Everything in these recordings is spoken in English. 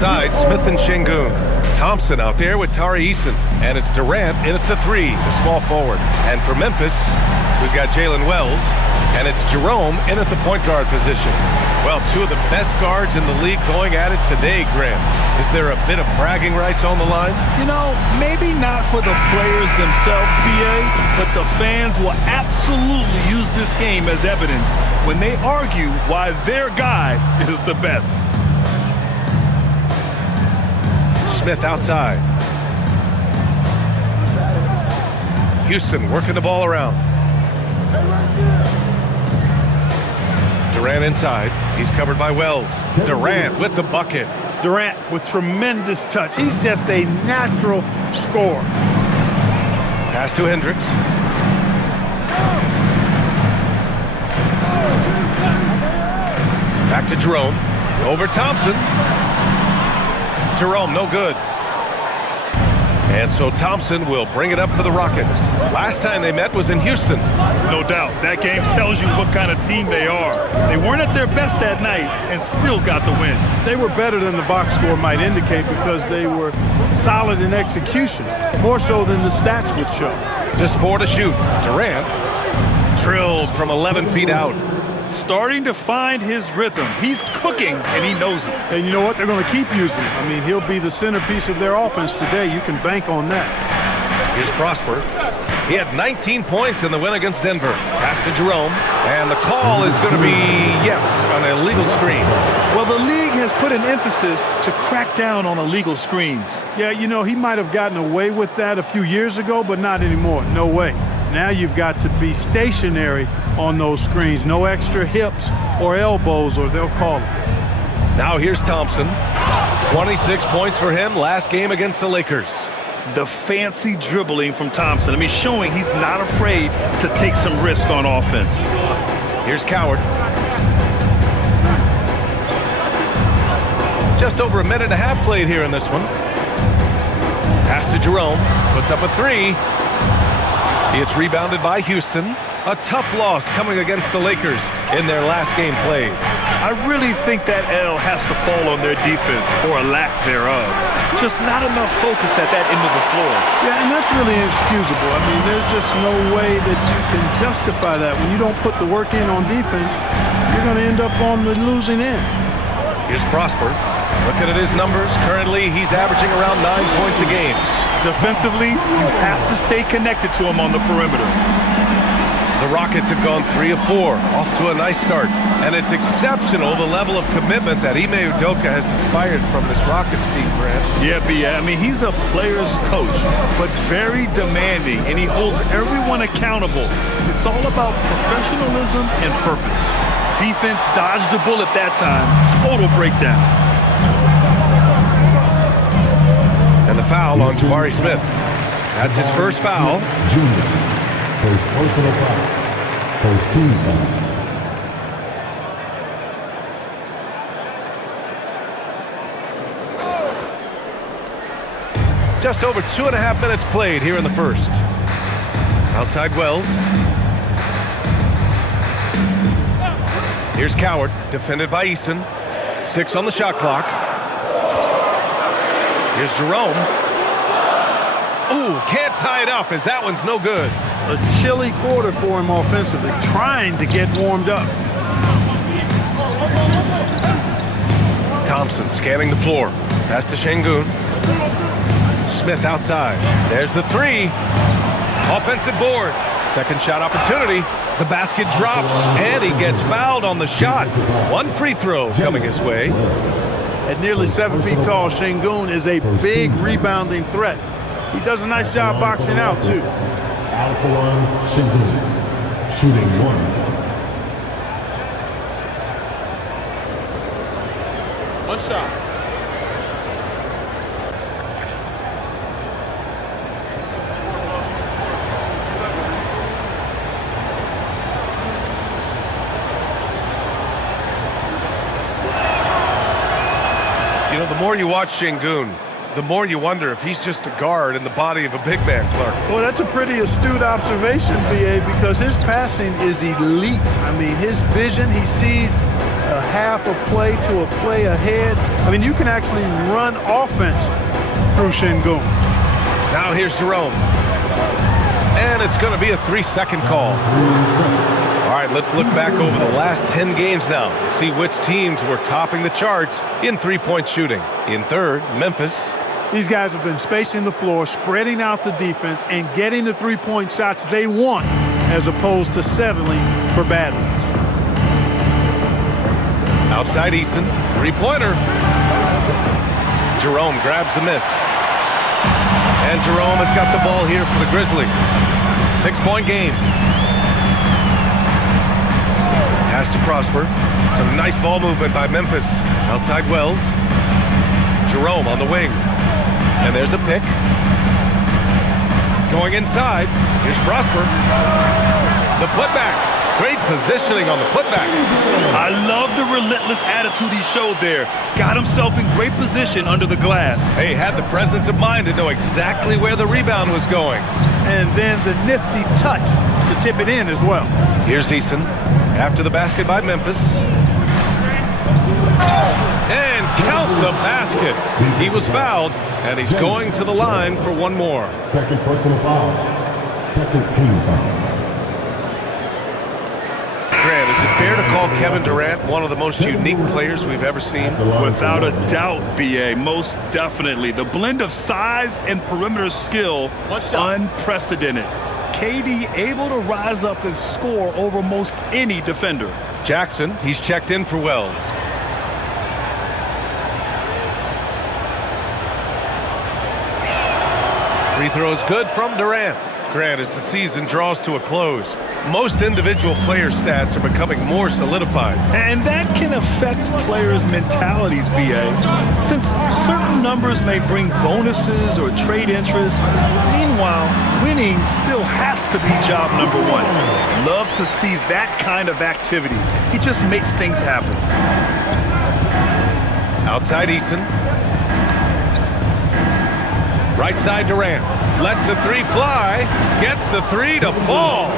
outside, Smith and Şengün. Thompson out there with Tari Eason. And it's Durant in at the 3, the small forward. And for Memphis, we've got Jalen Wells. And it's Jerome in at the point guard position. Well, two of the best guards in the league going at it today, Graham. Is there a bit of bragging rights on the line? You know, maybe not for the players themselves, BA, but the fans will absolutely use this game as evidence when they argue why their guy is the best. Smith outside. Houston working the ball around. Durant inside. He's covered by Wells. Durant with the bucket. Durant with tremendous touch. He's just a natural scorer. Pass to Hendricks. Back to Jerome. Over Thompson. Jerome, no good. And so Thompson will bring it up for the Rockets. Last time they met was in Houston. No doubt. That game tells you what kind of team they are. They weren't at their best that night and still got the win. They were better than the box score might indicate because they were solid in execution, more so than the stats would show. Just 4 to shoot. Durant drilled from 11 feet out. Starting to find his rhythm. He's cooking, and he knows it. And you know what? They're going to keep using him. I mean, he'll be the centerpiece of their offense today. You can bank on that. Here's Prosper. He had 19 points in the win against Denver. Pass to Jerome, and the call is going to be, yes, an illegal screen. Well, the league has put an emphasis to crack down on illegal screens. Yeah, you know, he might have gotten away with that a few years ago, but not anymore. No way. Now you've got to be stationary on those screens. No extra hips or elbows, or they'll call it. Now here's Thompson. 26 points for him last game against the Lakers. The fancy dribbling from Thompson. I mean, showing he's not afraid to take some risk on offense. Here's Coward. Just over a minute and a half played here in this one. Pass to Jerome. Puts up a 3. It's rebounded by Houston. A tough loss coming against the Lakers in their last game played. I really think that L has to fall on their defense, or a lack thereof. Just not enough focus at that end of the floor. Yeah, and that's really inexcusable. I mean, there's just no way that you can justify that. When you don't put the work in on defense, you're going to end up on the losing end. Here's Prosper. Looking at his numbers, currently he's averaging around 9 points a game. Defensively, you have to stay connected to him on the perimeter. The Rockets have gone 3 of 4, off to a nice start. And it's exceptional the level of commitment that Ime Udoka has inspired from this Rockets team, Grant. Yeah, I mean, he's a player's coach, but very demanding, and he holds everyone accountable. It's all about professionalism and purpose. Defense dodged the bullet that time. Total breakdown. And the foul on Jabari Smith. That's his first foul. First personal foul. First team foul. Just over 2.5 minutes played here in the first. Outside Wells. Here's Coward, defended by Eason. 6 on the shot clock. Here's Jerome. Ooh, can't tie it up as that one's no good. A chilly quarter for him offensively, trying to get warmed up. Thompson scanning the floor. Pass to Şengün. Smith outside. There's the 3. Offensive board. Second shot opportunity. The basket drops, and he gets fouled on the shot. 1 free throw coming his way. At nearly 7 feet tall, Şengün is a big rebounding threat. He does a nice job boxing out, too. Alphawan Şengün, shooting 1. One shot. You know, the more you watch Şengün, the more you wonder if he's just a guard in the body of a big man, Clark. Well, that's a pretty astute observation, B.A., because his passing is elite. I mean, his vision, he sees half a play to a play ahead. I mean, you can actually run offense through Şengün. Now here's Jerome. And it's going to be a 3-second call. All right, let's look back over the last 10 games now and see which teams were topping the charts in three-point shooting. In third, Memphis. These guys have been spacing the floor, spreading out the defense, and getting the three-point shots they want as opposed to settling for bad ones. Outside Eason, three-pointer. Jerome grabs the miss. And Jerome has got the ball here for the Grizzlies. 6-point game. Has to Prosper. Some nice ball movement by Memphis. Outside Wells. Jerome on the wing. And there's a pick. Going inside. Here's Prosper. The putback. Great positioning on the putback. I love the relentless attitude he showed there. Got himself in great position under the glass. He had the presence of mind to know exactly where the rebound was going. And then the nifty touch to tip it in as well. Here's Eason. After the basket by Memphis. And count the basket. He was fouled, and he's going to the line for one more. Second personal foul. Second team foul. Grant, is it fair to call Kevin Durant one of the most unique players we've ever seen? Without a doubt, B.A., most definitely. The blend of size and perimeter skill, unprecedented. KD able to rise up and score over most any defender. Jackson, he's checked in for Wells. Free throw is good from Durant. Grant, as the season draws to a close, most individual player stats are becoming more solidified. And that can affect players' mentalities, B.A. Since certain numbers may bring bonuses or trade interest, meanwhile, winning still has to be job number one. Love to see that kind of activity. He just makes things happen. Outside Eason. Right side Durant. Lets the three fly. Gets the three to fall.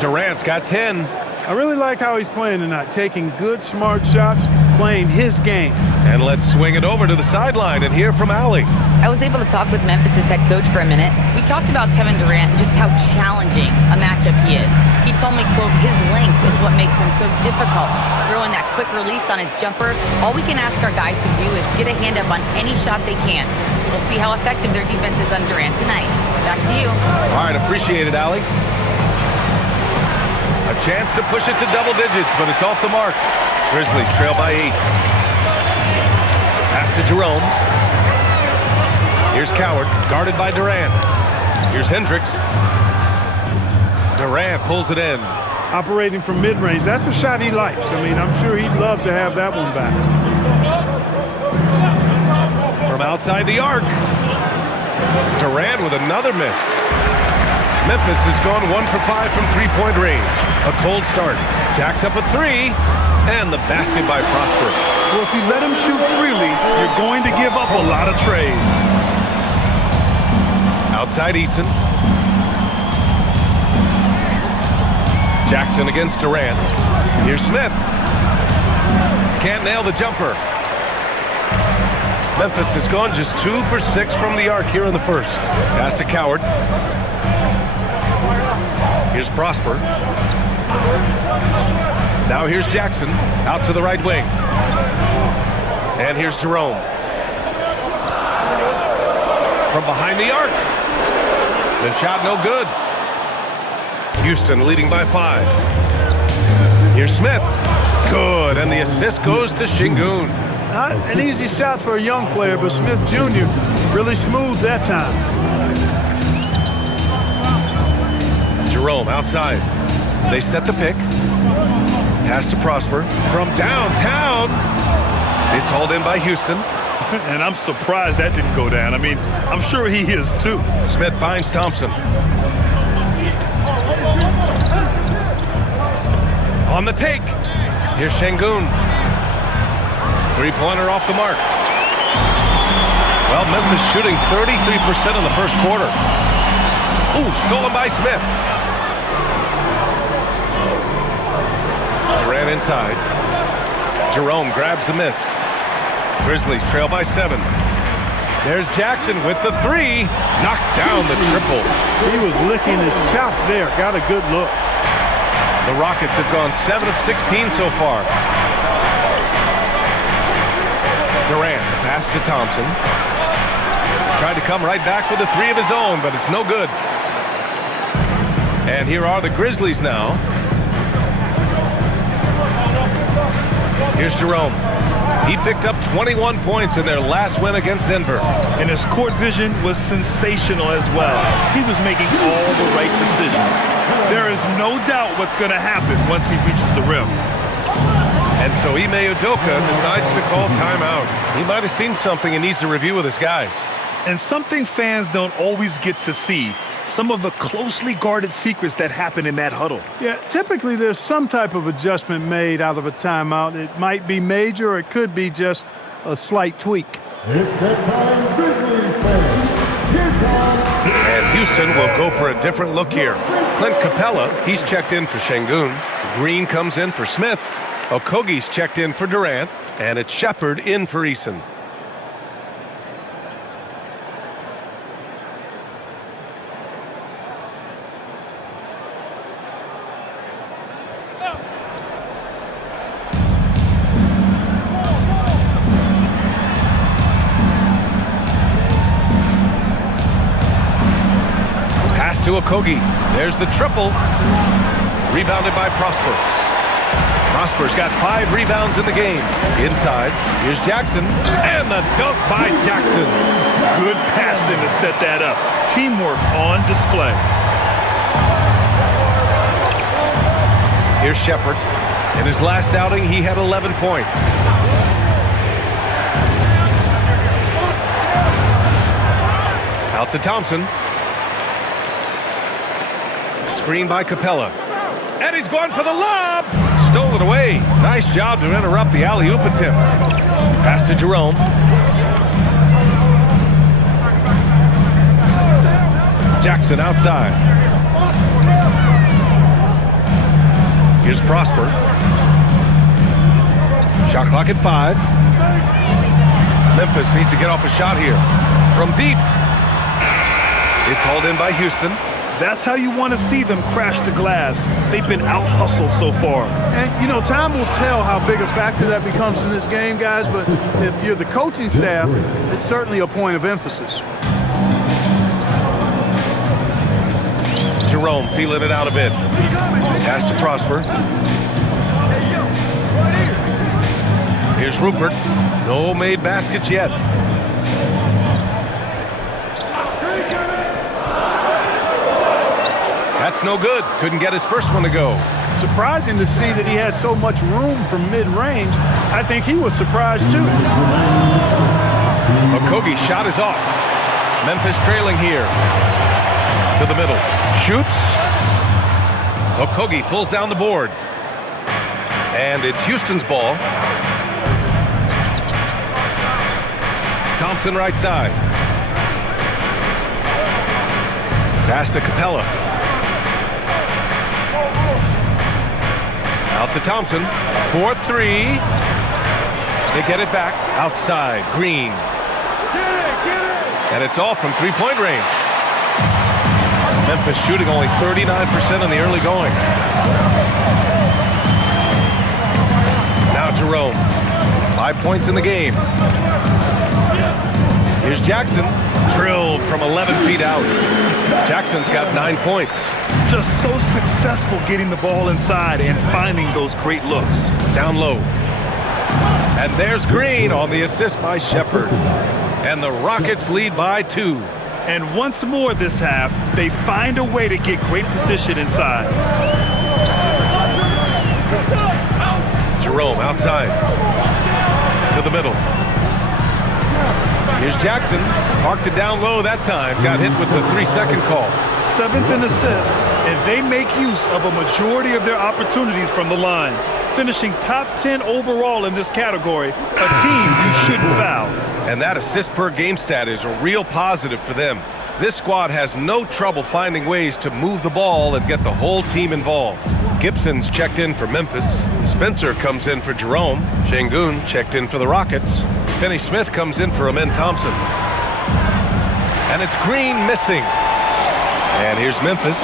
Durant's got 10. I really like how he's playing tonight, taking good, smart shots, playing his game. And let's swing it over to the sideline and hear from Allie. I was able to talk with Memphis' head coach for a minute. We talked about Kevin Durant and just how challenging a matchup he is. He told me, quote, his length is what makes him so difficult. Throwing that quick release on his jumper, all we can ask our guys to do is get a hand up on any shot they can. We'll see how effective their defense is on Durant tonight. Back to you. All right, appreciate it, Allie. A chance to push it to double digits, but it's off the mark. Grizzlies trail by 8. Pass to Jerome. Here's Coward, guarded by Durant. Here's Hendricks. Durant pulls it in. Operating from mid-range, that's a shot he likes. I mean, I'm sure he'd love to have that one back. From outside the arc. Durant with another miss. Memphis has gone 1 for 5 from three-point range. A cold start. Jacks up a 3. And the basket by Prosper. Well, if you let him shoot freely, you're going to give up a lot of trays. Outside Eason. Jackson against Durant. Here's Smith. Can't nail the jumper. Memphis has gone just 2 for 6 from the arc here in the first. Pass to Coward. Here's Prosper. Now here's Jackson, out to the right wing. And here's Jerome. From behind the arc. The shot no good. Houston leading by 5. Here's Smith. Good, and the assist goes to Şengün. Not an easy shot for a young player, but Smith Jr. really smooth that time. Jerome outside. They set the pick. Pass to Prosper. From downtown. It's hauled in by Houston. And I'm surprised that didn't go down. I mean, I'm sure he is too. Smith finds Thompson. On the take. Here's Şengün. Three-pointer off the mark. Well, Memphis shooting 33% in the first quarter. Ooh, stolen by Smith. Durant inside. Jerome grabs the miss. Grizzlies trail by 7. There's Jackson with the 3. Knocks down the triple. He was licking his chops there. Got a good look. The Rockets have gone 7 of 16 so far. Durant, the pass to Thompson. Tried to come right back with a 3 of his own, but it's no good. And here are the Grizzlies now. Here's Jerome. He picked up 21 points in their last win against Denver. And his court vision was sensational as well. He was making all the right decisions. There is no doubt what's going to happen once he reaches the rim. And so Ime Udoka decides to call timeout. He might have seen something and needs to review with his guys. And something fans don't always get to see. Some of the closely guarded secrets that happen in that huddle. Yeah, typically there's some type of adjustment made out of a timeout. It might be major or it could be just a slight tweak. It's that time, Grizzlies fans. And Houston will go for a different look here. Clint Capella, he's checked in for Şengün. Green comes in for Smith. Okogie's checked in for Durant. And it's Shepherd in for Eason. To Okogie. There's the triple. Rebounded by Prosper. Prosper's got 5 rebounds in the game. Inside, here's Jackson. And the dunk by Jackson. Good passing to set that up. Teamwork on display. Here's Shepherd. In his last outing, he had 11 points. Out to Thompson. Screen by Capella. And he's going for the lob. Stolen away. Nice job to interrupt the alley-oop attempt. Pass to Jerome. Jackson outside. Here's Prosper. Shot clock at 5. Memphis needs to get off a shot here. From deep. It's hauled in by Houston. That's how you want to see them crash the glass. They've been out-hustled so far. And, you know, time will tell how big a factor that becomes in this game, guys, but if you're the coaching staff, it's certainly a point of emphasis. Jerome feeling it out a bit. Pass to Prosper. Here's Rupert. No made baskets yet. That's no good. Couldn't get his first one to go. Surprising to see that he had so much room from mid-range. I think he was surprised too. Okogie's shot is off. Memphis trailing here. To the middle. Shoots. Okogie pulls down the board. And it's Houston's ball. Thompson right side. Pass to Capella. Out to Thompson. 4-3. They get it back. Outside. Green. And it's off from three-point range. Memphis shooting only 39% in the early going. Now Jerome. 5 points in the game. Here's Jackson. Drilled from 11 feet out. Jackson's got 9 points. Just so successful getting the ball inside and finding those great looks. Down low. And there's Green on the assist by Shepherd. And the Rockets lead by 2. And once more this half, they find a way to get great position inside. Jerome outside. To the middle. Here's Jackson. Parked it down low that time. Got hit with the 3-second call. 7th in assist, and they make use of a majority of their opportunities from the line. Finishing top 10 overall in this category, a team you shouldn't foul. And that assist per game stat is a real positive for them. This squad has no trouble finding ways to move the ball and get the whole team involved. Gibson's checked in for Memphis. Spencer comes in for Jerome. Şengün checked in for the Rockets. Finney-Smith comes in for Amin Thompson. And it's Green missing. And here's Memphis,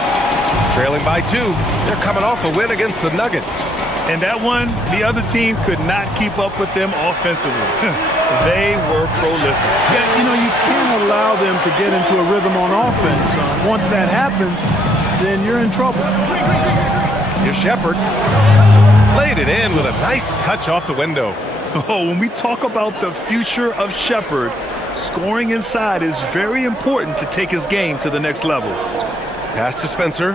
trailing by 2. They're coming off a win against the Nuggets. And that one, the other team could not keep up with them offensively. They were prolific. Yeah, you know, you can't allow them to get into a rhythm on offense. Once that happens, then you're in trouble. Here's Shepherd. Laid it in with a nice touch off the window. Oh, when we talk about the future of Shepherd, scoring inside is very important to take his game to the next level. Pass to Spencer.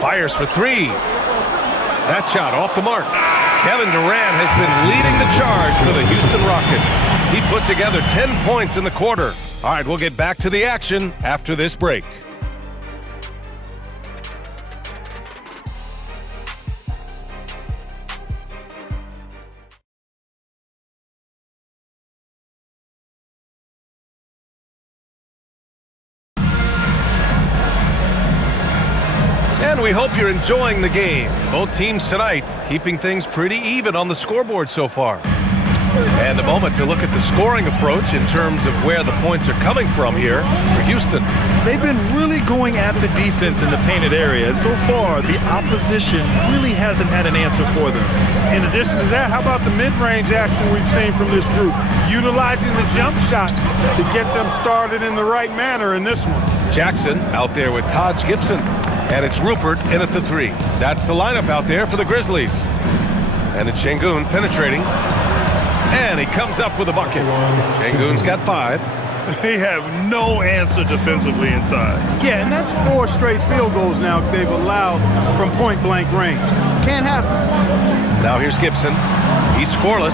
Fires for 3. That shot off the mark. Kevin Durant has been leading the charge for the Houston Rockets. He put together 10 points in the quarter. All right, we'll get back to the action after this break. And we hope you're enjoying the game. Both teams tonight keeping things pretty even on the scoreboard so far. And a moment to look at the scoring approach in terms of where the points are coming from here for Houston. They've been really going at the defense in the painted area, and so far the opposition really hasn't had an answer for them. In addition to that, how about the mid-range action we've seen from this group? Utilizing the jump shot to get them started in the right manner in this one. Jackson out there with Taj Gibson. And it's Rupert in at the 3. That's the lineup out there for the Grizzlies. And it's Şengün penetrating. And he comes up with a bucket. Şengün's got 5. They have no answer defensively inside. Yeah, and that's 4 straight field goals now they've allowed from point-blank range. Can't happen. Now here's Gibson. He's scoreless.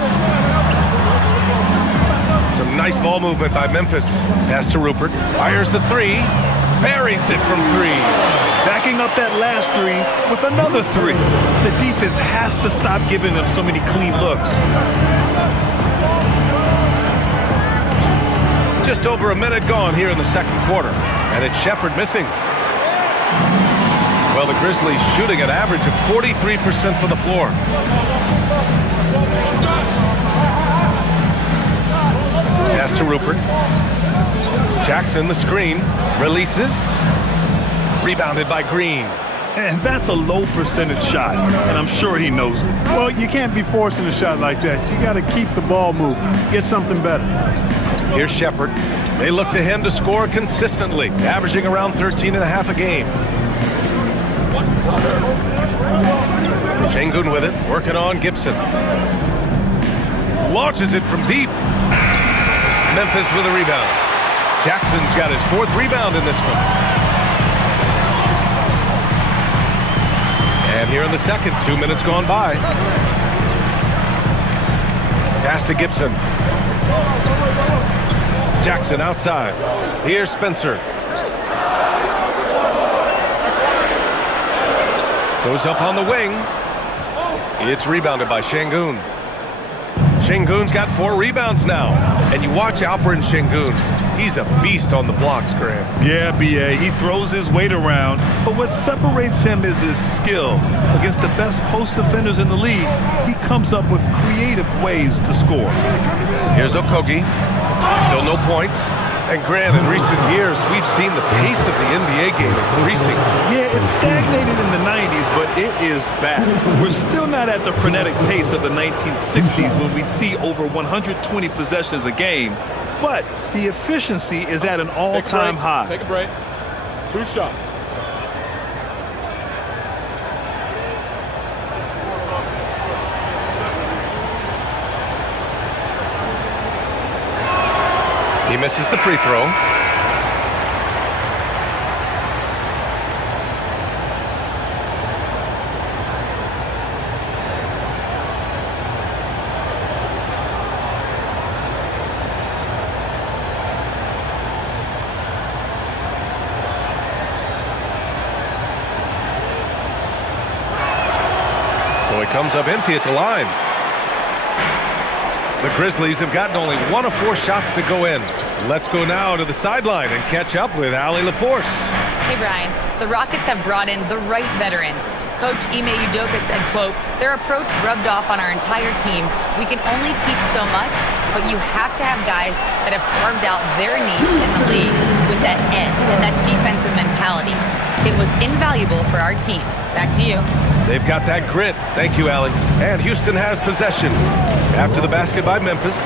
Some nice ball movement by Memphis. Pass to Rupert. Fires the 3. Buries it from 3. Backing up that last 3 with another 3. The defense has to stop giving them so many clean looks. Just over a minute gone here in the second quarter. And it's Shepherd missing. Well, the Grizzlies shooting an average of 43% from the floor. Pass to Rupert. Jackson, the screen. Releases. Rebounded by Green. And that's a low percentage shot, and I'm sure he knows it. Well, you can't be forcing a shot like that. You got to keep the ball moving. Get something better. Here's Shepherd. They look to him to score consistently, averaging around 13.5 a game. Şengün with it, working on Gibson. Launches it from deep. Memphis with a rebound. Jackson's got his 4th rebound in this one. And here in the second, 2 minutes gone by. Pass to Gibson. Jackson outside. Here's Spencer. Goes up on the wing. It's rebounded by Şengün. Şengün's got 4 rebounds now. And you watch Alperen Şengün. He's a beast on the blocks, Graham. Yeah, B.A., he throws his weight around, but what separates him is his skill. Against the best post defenders in the league, he comes up with creative ways to score. Here's Okogie. Still no points. And Grant, in recent years, we've seen the pace of the NBA game increasing. Yeah, it's stagnated in the 90s, but it is back. We're still not at the frenetic pace of the 1960s when we'd see over 120 possessions a game. But the efficiency is at an all-time high. Take a break. 2 shots. He misses the free throw. So he comes up empty at the line. The Grizzlies have gotten only 1 of 4 shots to go in. Let's go now to the sideline and catch up with Allie LaForce. Hey, Brian. The Rockets have brought in the right veterans. Coach Ime Udoka said, quote, "Their approach rubbed off on our entire team. We can only teach so much, but you have to have guys that have carved out their niche in the league with that edge and that defensive mentality. It was invaluable for our team." Back to you. They've got that grit. Thank you, Allie. And Houston has possession. After the basket by Memphis.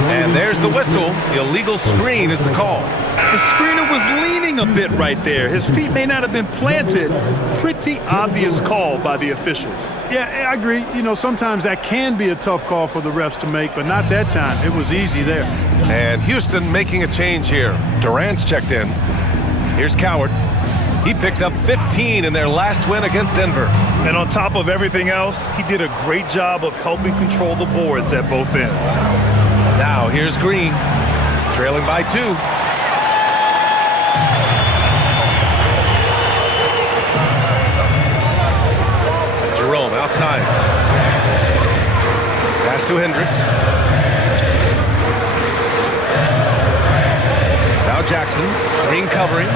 And there's the whistle. Illegal screen is the call. The screener was leaning a bit right there. His feet may not have been planted. Pretty obvious call by the officials. Yeah, I agree. You know, sometimes that can be a tough call for the refs to make, but not that time. It was easy there. And Houston making a change here. Durant's checked in. Here's Coward. He picked up 15 in their last win against Denver. And on top of everything else, he did a great job of helping control the boards at both ends. Now here's Green, trailing by 2. Jerome outside. Pass to Hendricks. Now Jackson, Green covering.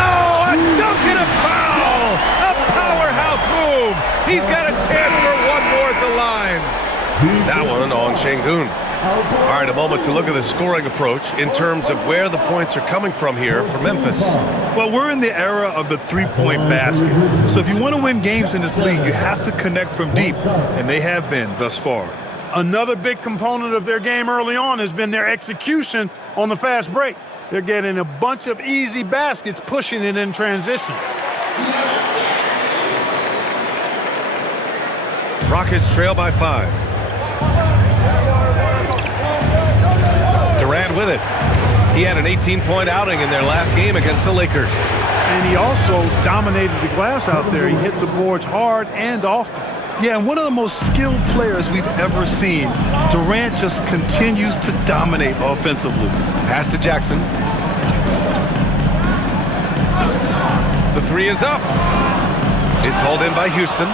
Oh, a dunk and a foul! A powerhouse move! He's got a chance for one more at the line. That one on Şengün. All right, a moment to look at the scoring approach in terms of where the points are coming from here for Memphis. Well, we're in the era of the three-point basket. So if you want to win games in this league, you have to connect from deep, and they have been thus far. Another big component of their game early on has been their execution on the fast break. They're getting a bunch of easy baskets, pushing it in transition. Rockets trail by 5. Durant with it. He had an 18-point outing in their last game against the Lakers. And he also dominated the glass out there. He hit the boards hard and often. Yeah, and one of the most skilled players we've ever seen. Durant just continues to dominate offensively. Pass to Jackson. The 3 is up. It's hauled in by Houston.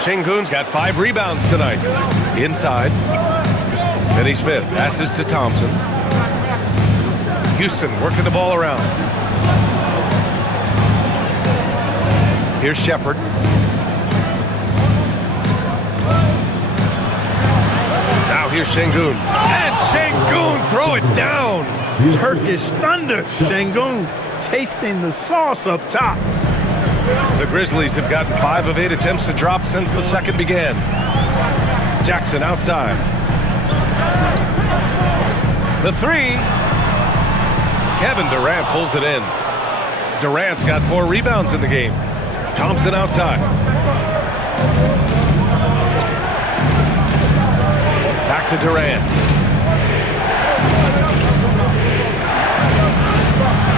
Şengün's got 5 rebounds tonight. Inside. Finney Smith passes to Thompson. Houston working the ball around. Here's Shepherd. Now here's Şengün. And Şengün throw it down. Turkish thunder. Şengün tasting the sauce up top. The Grizzlies have gotten 5 of 8 attempts to drop since the second began. Jackson outside. The 3. Kevin Durant pulls it in. Durant's got 4 rebounds in the game. Thompson outside. Back to Durant.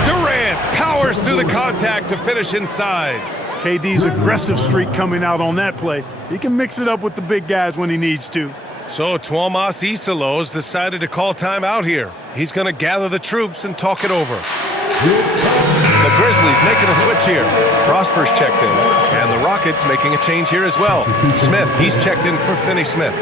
Durant powers through the contact to finish inside. KD's aggressive streak coming out on that play. He can mix it up with the big guys when he needs to. So Tuomas Isalos decided to call timeout here. He's going to gather the troops and talk it over. The Grizzlies making a switch here. Prosper's checked in. And the Rockets making a change here as well. Smith, he's checked in for Finney Smith.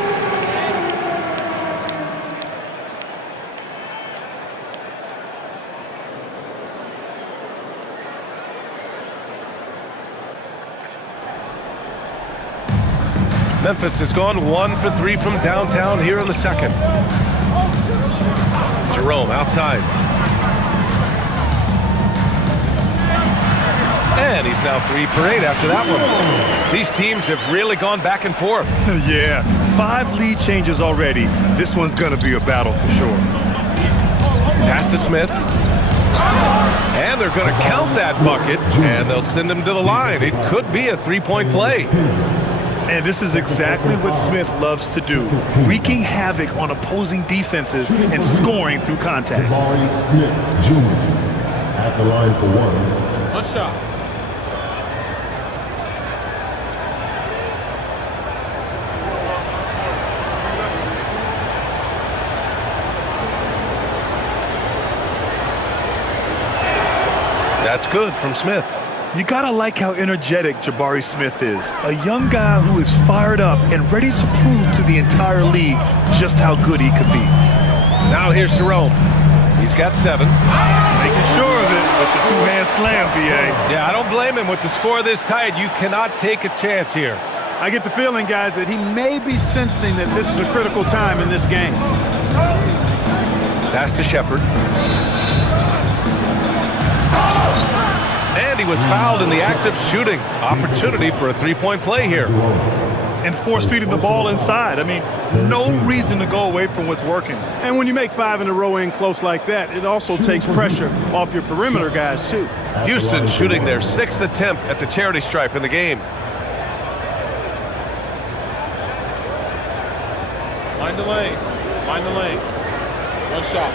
Memphis has gone 1 for 3 from downtown here in the second. Jerome outside. And he's now 3 for 8 after that one. These teams have really gone back and forth. Yeah, 5 lead changes already. This one's going to be a battle for sure. Pass to Smith. And they're going to count that bucket, and they'll send him to the line. It could be a 3-point play. And this is exactly what Smith loves to do, wreaking havoc on opposing defenses and scoring through contact. Smith Jr. at the line for 1. One shot. That's good from Smith. You gotta like how energetic Jabari Smith is. A young guy who is fired up and ready to prove to the entire league just how good he could be. Now here's Jerome. He's got 7. Making sure of it. with the two-hand slam, B.A. Yeah, I don't blame him. With the score this tight, you cannot take a chance here. I get the feeling, guys, that he may be sensing that this is a critical time in this game. Pass to Shepard. And he was fouled in the act of shooting. Opportunity for a three-point play here. And force-feeding the ball inside. I mean, no reason to go away from what's working. And when you make 5 in a row in close like that, it also takes pressure off your perimeter guys, too. Houston shooting their 6th attempt at the charity stripe in the game. Find the lanes. Find the lanes. One shot.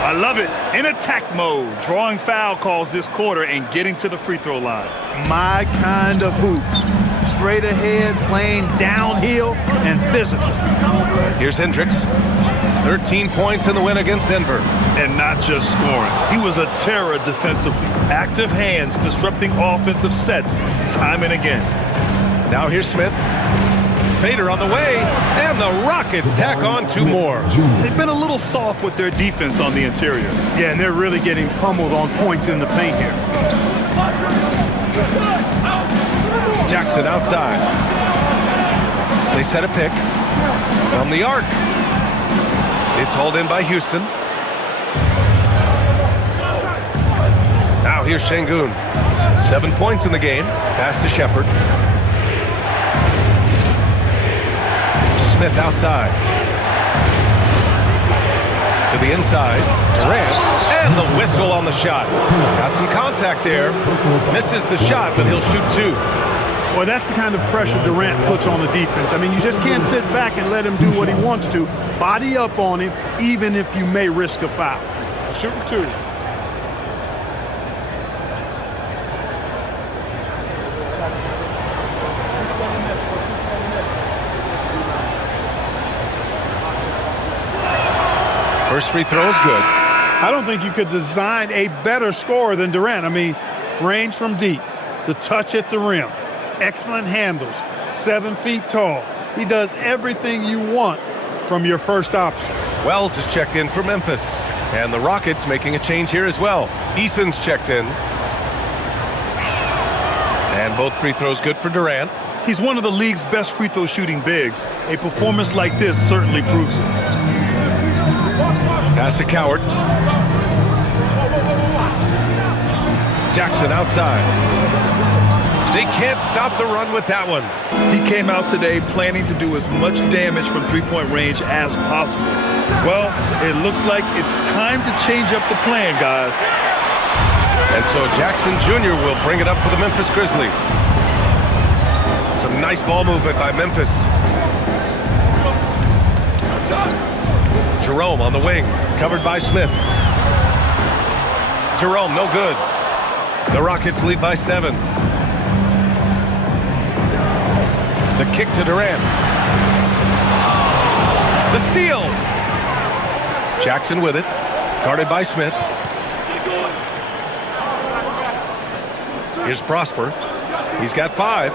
I love it. In attack mode, drawing foul calls this quarter and getting to the free throw line. My kind of hoops. Straight ahead, playing downhill, and physical. Here's Hendricks. 13 points in the win against Denver. And not just scoring. He was a terror defensively. Active hands disrupting offensive sets time and again. Now here's Smith. Fader on the way, and the Rockets tack on 2 more. They've been a little soft with their defense on the interior. Yeah, and they're really getting pummeled on points in the paint here. Jackson outside. They set a pick from the arc. It's hauled in by Houston. Now here's Şengün. 7 points in the game. Pass to Shepard. Smith outside. To the inside. Durant. And the whistle on the shot. Got some contact there. Misses the shot, but he'll shoot 2. Well, that's the kind of pressure Durant puts on the defense. I mean, you just can't sit back and let him do what he wants to. Body up on him, even if you may risk a foul. Shooting 2. First free throw is good. I don't think you could design a better scorer than Durant. I mean, range from deep, the touch at the rim, excellent handles, 7 feet tall. He does everything you want from your first option. Wells is checked in for Memphis. And the Rockets making a change here as well. Eason's checked in. And both free throws good for Durant. He's one of the league's best free throw shooting bigs. A performance like this certainly proves it. Pass to Coward. Jackson outside. They can't stop the run with that one. He came out today planning to do as much damage from three-point range as possible. Well, it looks like it's time to change up the plan, guys. And so Jackson Jr. will bring it up for the Memphis Grizzlies. Some nice ball movement by Memphis. Jerome on the wing, covered by Smith. Jerome, no good. The Rockets lead by 7. The kick to Durant. The steal. Jackson with it, guarded by Smith. Here's Prosper. He's got 5.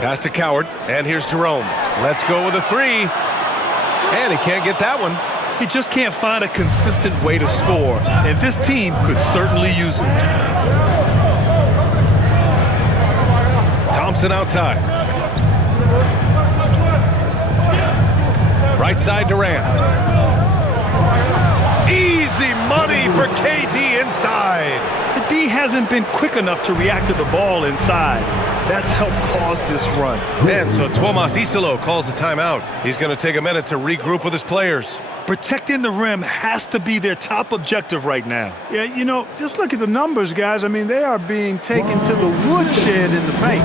Pass to Coward, and here's Jerome. Let's go with a 3. And he can't get that one. He just can't find a consistent way to score, and this team could certainly use it. Thompson outside. Right side Durant. Easy money for KD inside. The D hasn't been quick enough to react to the ball inside. That's helped cause this run. And so Tomas Isolo calls the timeout. He's going to take a minute to regroup with his players. Protecting the rim has to be their top objective right now. Yeah, you know, just look at the numbers, guys. I mean, they are being taken to the woodshed in the paint.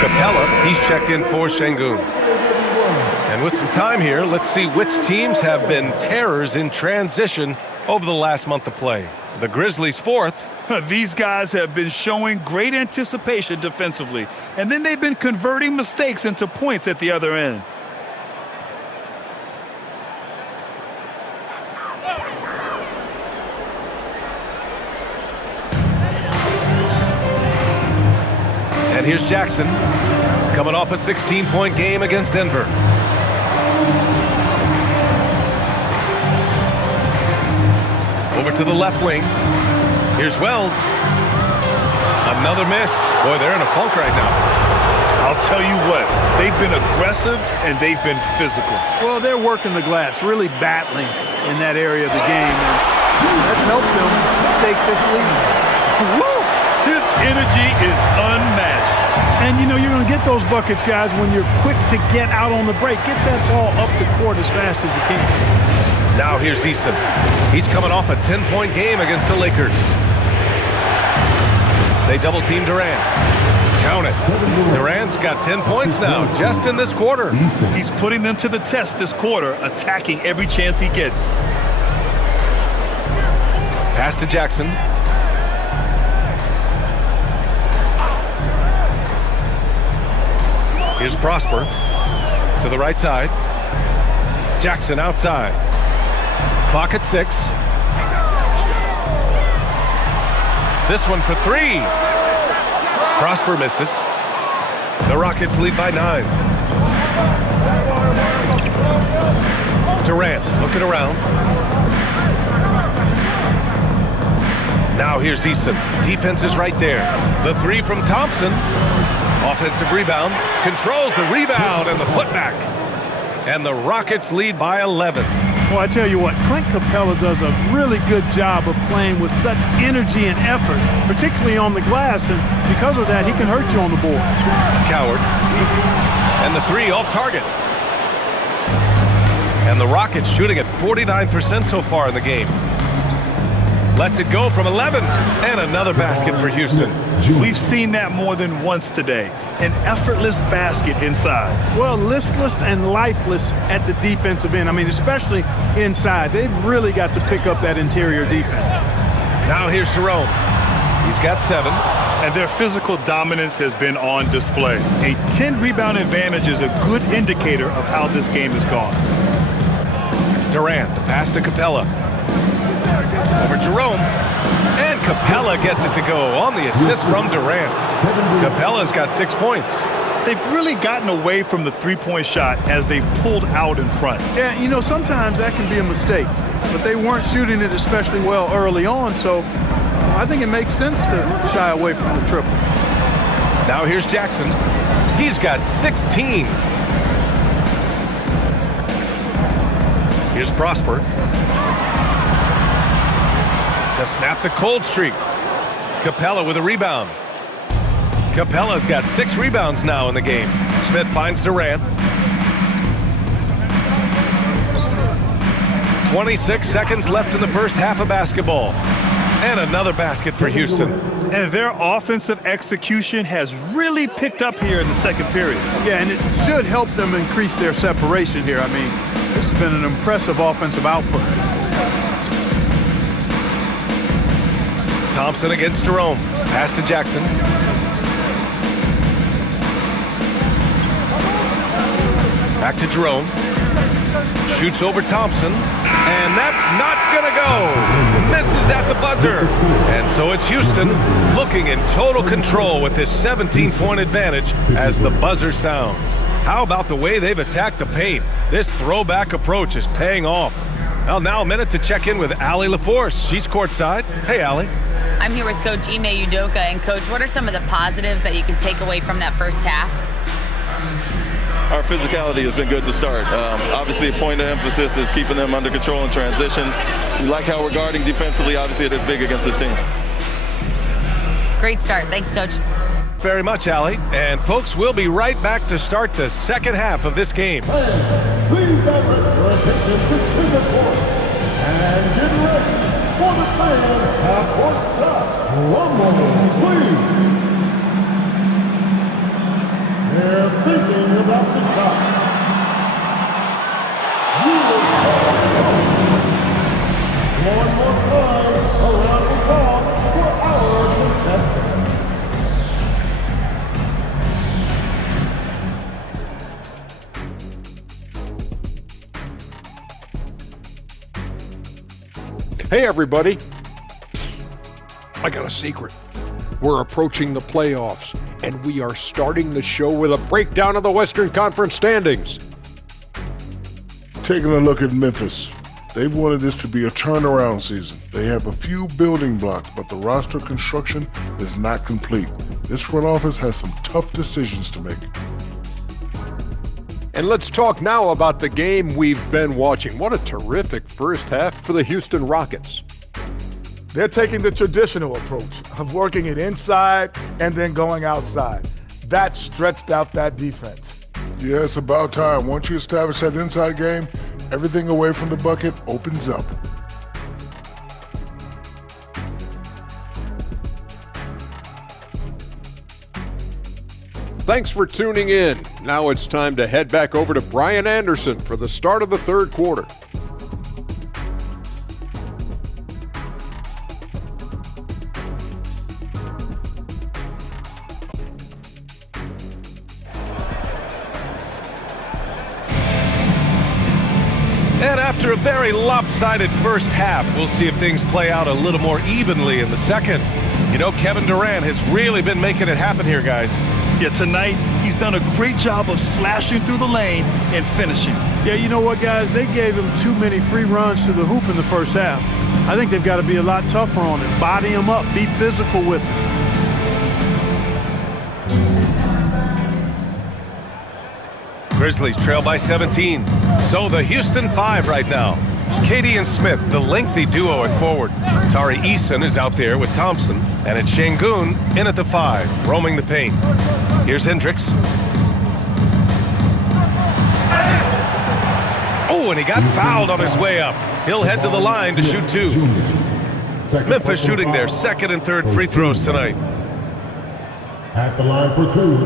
Capella, he's checked in for Şengün. And with some time here, let's see which teams have been terrors in transition over the last month of play. The Grizzlies 4th. These guys have been showing great anticipation defensively, and then they've been converting mistakes into points at the other end. And here's Jackson, coming off a 16-point game against Denver. Over to the left wing. Here's Wells. Another miss. Boy, they're in a funk right now. I'll tell you what, they've been aggressive and they've been physical. Well, they're working the glass, really battling in that area of the game. And that's helped them stake this lead. Woo! This energy is unmatched. And, you know, you're going to get those buckets, guys, when you're quick to get out on the break. Get that ball up the court as fast as you can. Now here's Easton. He's coming off a 10-point game against the Lakers. They double-team Durant. Count it. Durant's got 10 points now, just in this quarter. He's putting them to the test this quarter, attacking every chance he gets. Pass to Jackson. Here's Prosper to the right side. Jackson outside. Clock at 6. This one for 3. Prosper misses. The Rockets lead by 9. Durant looking around. Now here's Easton. Defense is right there. The 3 from Thompson. Offensive rebound. Controls the rebound and the putback. And the Rockets lead by 11. Well, I tell you what, Clint Capella does a really good job of playing with such energy and effort, particularly on the glass, and because of that, he can hurt you on the board. Coward. And the 3 off target. And the Rockets shooting at 49% so far in the game. Lets it go from 11. And another basket for Houston. We've seen that more than once today. An effortless basket inside. Well, listless and lifeless at the defensive end. I mean, especially inside. They've really got to pick up that interior defense. Now here's Jerome. He's got 7. And their physical dominance has been on display. A 10-rebound advantage is a good indicator of how this game has gone. Durant, the pass to Capella. Over Jerome. And Capella gets it to go on the assist from Durant. Capella's got 6 points. They've really gotten away from the three-point shot as they've pulled out in front. Yeah, you know, sometimes that can be a mistake. But they weren't shooting it especially well early on, so I think it makes sense to shy away from the triple. Now here's Jackson. He's got 16. Here's Prosper. To snap the cold streak. Capella with a rebound. Capella's got 6 rebounds now in the game. Smith finds Durant. 26 seconds left in the first half of basketball. And another basket for Houston. And their offensive execution has really picked up here in the second period. Yeah, and it should help them increase their separation here. I mean, this has been an impressive offensive output. Thompson against Jerome. Pass to Jackson. Back to Jerome. Shoots over Thompson. And that's not gonna go. Misses at the buzzer. And so it's Houston looking in total control with this 17-point advantage as the buzzer sounds. How about the way they've attacked the paint? This throwback approach is paying off. Well, now a minute to check in with Allie LaForce. She's courtside. Hey, Allie. I'm here with Coach Ime Udoka. And, Coach, what are some of the positives that you can take away from that first half? Our physicality has been good to start. Obviously, a point of emphasis is keeping them under control in transition. We like how we're guarding defensively. Obviously, it is big against this team. Great start. Thanks, Coach. Very much, Allie. And, folks, we'll be right back to start the second half of this game. Please divert your attention to center court and get ready for the fans at courtside. One moment, please. They're thinking about the shot. You will one more time around the ball for our contestants. Hey everybody, psst, I got a secret. We're approaching the playoffs, and we are starting the show with a breakdown of the Western Conference standings. Taking a look at Memphis, they've wanted this to be a turnaround season. They have a few building blocks, but the roster construction is not complete. This front office has some tough decisions to make. And let's talk now about the game we've been watching. What a terrific first half for the Houston Rockets. They're taking the traditional approach of working it inside and then going outside. That stretched out that defense. Yeah, it's about time. Once you establish that inside game, everything away from the bucket opens up. Thanks for tuning in. Now it's time to head back over to Brian Anderson for the start of the third quarter. And after a very lopsided first half, we'll see if things play out a little more evenly in the second. You know, Kevin Durant has really been making it happen here, guys. Yeah, tonight he's done a great job of slashing through the lane and finishing. Yeah, you know what, guys? They gave him too many free runs to the hoop in the first half. I think they've got to be a lot tougher on him. Body him up. Be physical with him. Grizzlies trail by 17. So the Houston 5 right now. Katie and Smith, the lengthy duo at forward. Tari Eason is out there with Thompson. And it's Şengün in at the 5, roaming the paint. Here's Hendricks. Oh, and he got fouled on his way up. He'll head to the line to shoot 2. Memphis shooting their second and third free throws tonight. At the line for 2,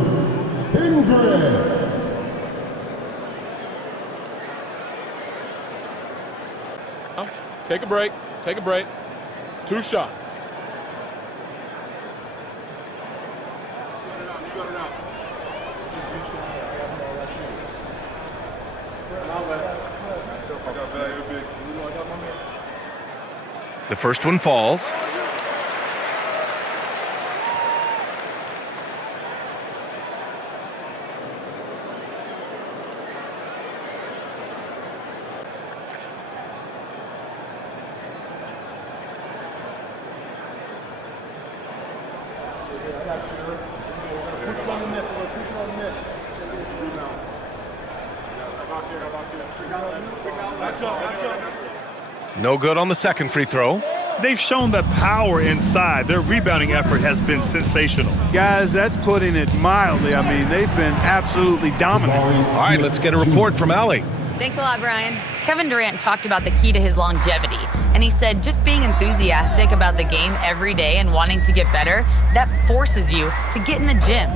Hendricks. Take a break. Take a break. 2 shots. The first one falls. No good on the second free throw. They've shown that power inside. Their rebounding effort has been sensational. Guys, that's putting it mildly. I mean, they've been absolutely dominant. All right, let's get a report from Allie. Thanks a lot, Brian. Kevin Durant talked about the key to his longevity, and he said just being enthusiastic about the game every day and wanting to get better, that forces you to get in the gym.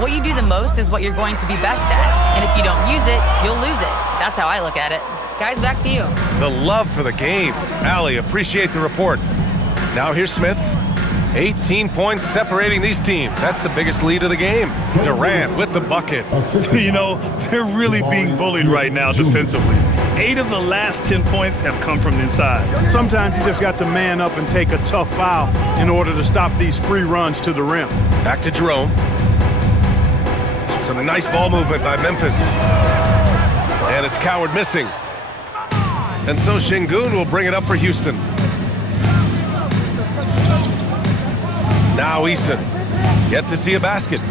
What you do the most is what you're going to be best at, and if you don't use it, you'll lose it. That's how I look at it. Guys, back to you. The love for the game. Allie, appreciate the report. Now here's Smith. 18 points separating these teams. That's the biggest lead of the game. Durant with the bucket. You know, they're really being bullied right now defensively. 8 of the last 10 points have come from inside. Sometimes you just got to man up and take a tough foul in order to stop these free runs to the rim. Back to Jerome. Some nice ball movement by Memphis. And it's Coward missing. And so Şengün will bring it up for Houston. Now Eason. Yet to see a basket.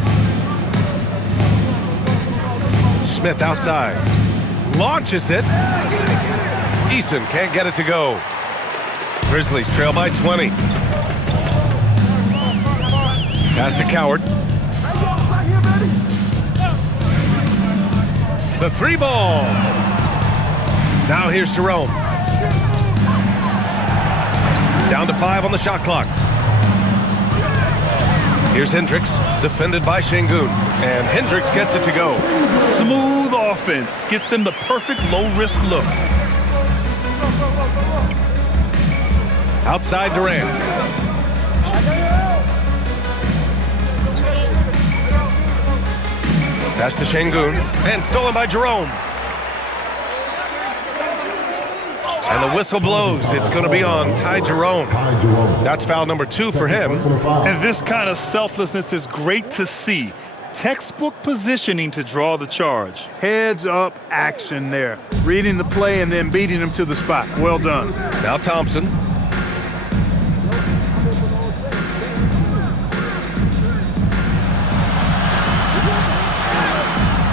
Smith outside. Launches it. Eason can't get it to go. Grizzlies trail by 20. Pass to Coward. The 3 ball. Now here's Jerome. Down to 5 on the shot clock. Here's Hendricks, defended by Şengün. And Hendricks gets it to go. Smooth offense gets them the perfect low-risk look. Outside Durant. Pass to Şengün. And stolen by Jerome. And the whistle blows. It's going to be on Ty Jerome. That's foul number 2 for him. And this kind of selflessness is great to see. Textbook positioning to draw the charge. Heads up action there. Reading the play and then beating him to the spot. Well done. Now Thompson.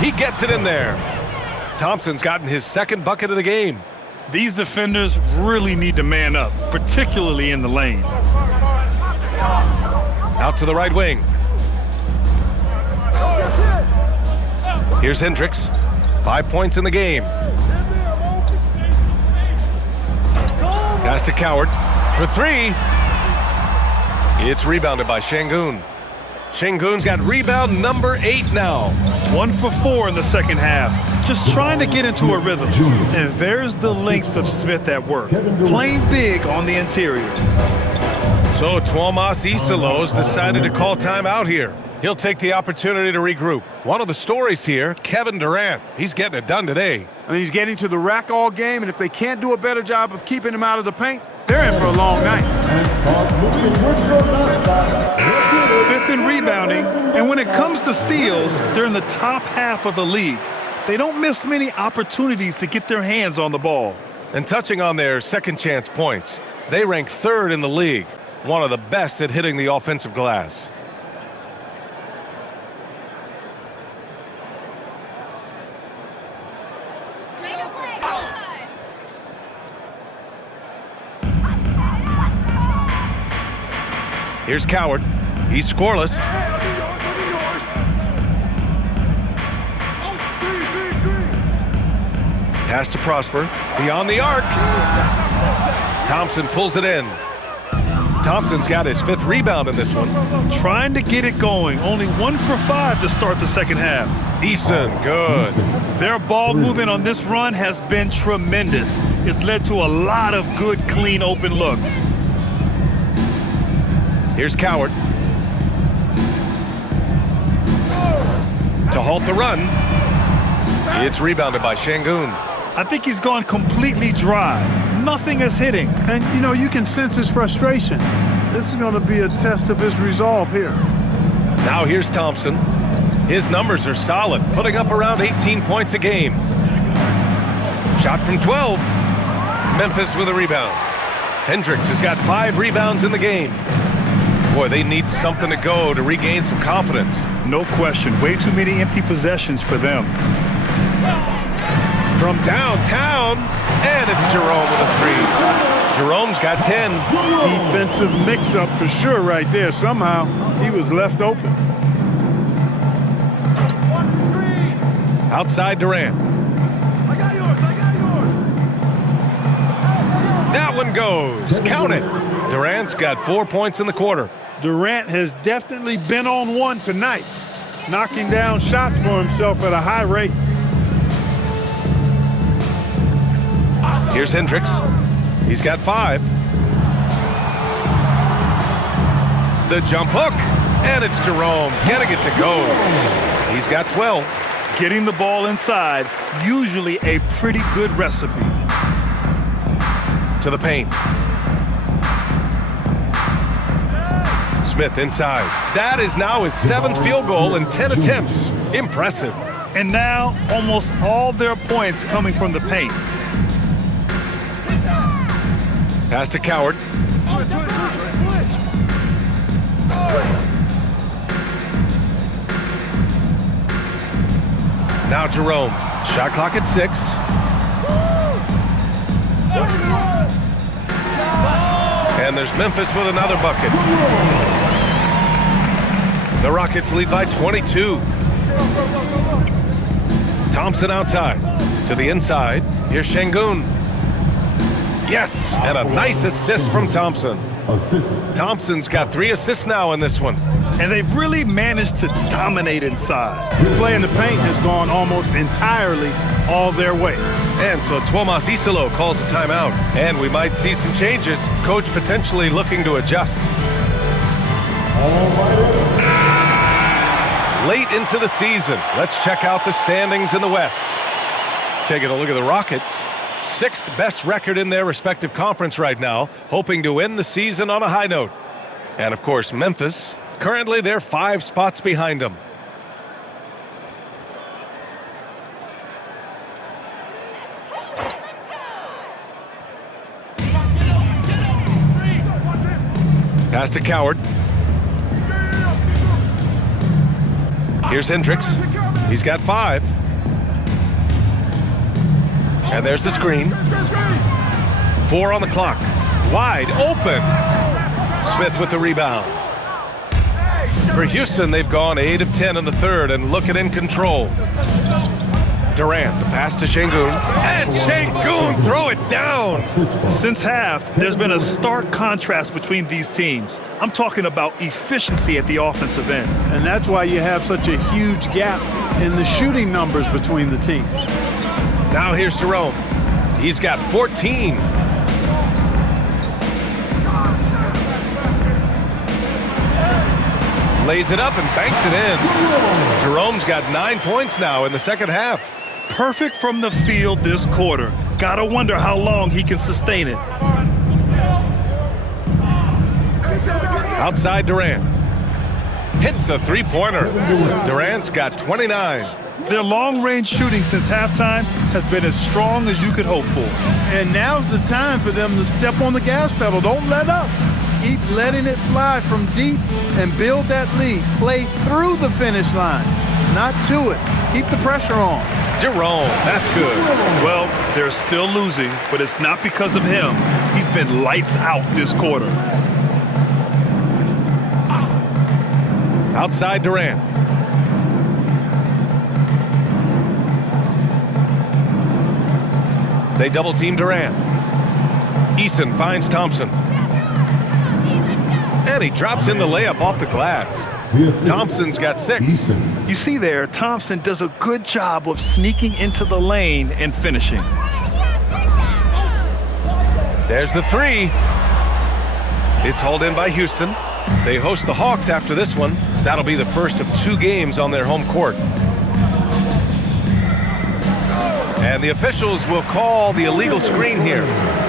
He gets it in there. Thompson's gotten his second bucket of the game. These defenders really need to man up, particularly in the lane. Out to the right wing. Here's Hendricks. 5 points in the game. Pass to Coward for 3. It's rebounded by Şengün. Şengün's got rebound number 8 now. 1 for 4 in the second half. Just trying to get into a rhythm. And there's the length of Smith at work. Playing big on the interior. So Tuomas Isalos decided to call timeout here. He'll take the opportunity to regroup. One of the stories here, Kevin Durant. He's getting it done today. I mean, he's getting to the rack all game, and if they can't do a better job of keeping him out of the paint, they're in for a long night. 5th in rebounding, and when it comes to steals, they're in the top half of the league. They don't miss many opportunities to get their hands on the ball. And touching on their second chance points, they rank 3rd in the league, one of the best at hitting the offensive glass. Here's Coward. He's scoreless. Pass to Prosper. Beyond the arc. Thompson pulls it in. Thompson's got his 5th rebound in this one. Trying to get it going. Only 1 for 5 to start the second half. Eason, good. Their ball movement on this run has been tremendous. It's led to a lot of good, clean, open looks. Here's Coward. To halt the run. It's rebounded by Şengün. I think he's gone completely dry. Nothing is hitting. And, you know, you can sense his frustration. This is going to be a test of his resolve here. Now here's Thompson. His numbers are solid, putting up around 18 points a game. Shot from 12. Memphis with a rebound. Hendricks has got 5 rebounds in the game. Boy, they need something to go to regain some confidence. No question. Way too many empty possessions for them. From downtown, and it's Jerome with a 3. Jerome's got 10. Defensive mix-up for sure right there. Somehow, he was left open. Outside Durant. That one goes. Count it. Durant's got 4 points in the quarter. Durant has definitely been on one tonight, knocking down shots for himself at a high rate. Here's Hendricks. He's got 5. The jump hook, and it's Jerome getting it to go. He's got 12. Getting the ball inside, usually a pretty good recipe. To the paint. Smith inside. That is now his 7th field goal in 10 attempts. Impressive. And now, almost all their points coming from the paint. Pass to Coward. Now Jerome. Shot clock at 6. And there's Memphis with another bucket. The Rockets lead by 22. Thompson outside. To the inside. Here's Şengün. Yes, and a nice assist from Thompson. Thompson's got 3 assists now in this one. And they've really managed to dominate inside. The play in the paint has gone almost entirely all their way. And so Tuomas Isalos calls a timeout. And we might see some changes. Coach potentially looking to adjust. Late into the season, let's check out the standings in the West. Taking a look at the Rockets. sixth best record in their respective conference right now, hoping to end the season on a high note. And of course, Memphis, currently they're 5 spots behind them. Pass to Coward. Here's Hendricks. He's got 5. And there's the screen. 4 on the clock. Wide open. Smith with the rebound. For Houston, they've gone 8 of 10 in the third and looking in control. Durant, the pass to Şengün. And Şengün throw it down. Since half, there's been a stark contrast between these teams. I'm talking about efficiency at the offensive end. And that's why you have such a huge gap in the shooting numbers between the teams. Now here's Jerome. He's got 14. Lays it up and banks it in. Jerome's got 9 points now in the second half. Perfect from the field this quarter. Gotta wonder how long he can sustain it. Outside Durant. Hits a three-pointer. Durant's got 29. Their long-range shooting since halftime has been as strong as you could hope for. And now's the time for them to step on the gas pedal. Don't let up. Keep letting it fly from deep and build that lead. Play through the finish line, not to it. Keep the pressure on. Jerome, that's good. Well, they're still losing, but it's not because of him. He's been lights out this quarter. Outside Durant. They double team Durant. Eason finds Thompson. And he drops in the layup off the glass. Thompson's got 6. You see there, Thompson does a good job of sneaking into the lane and finishing. There's the 3. It's hauled in by Houston. They host the Hawks after this one. That'll be the first of 2 games on their home court. And the officials will call the illegal screen here.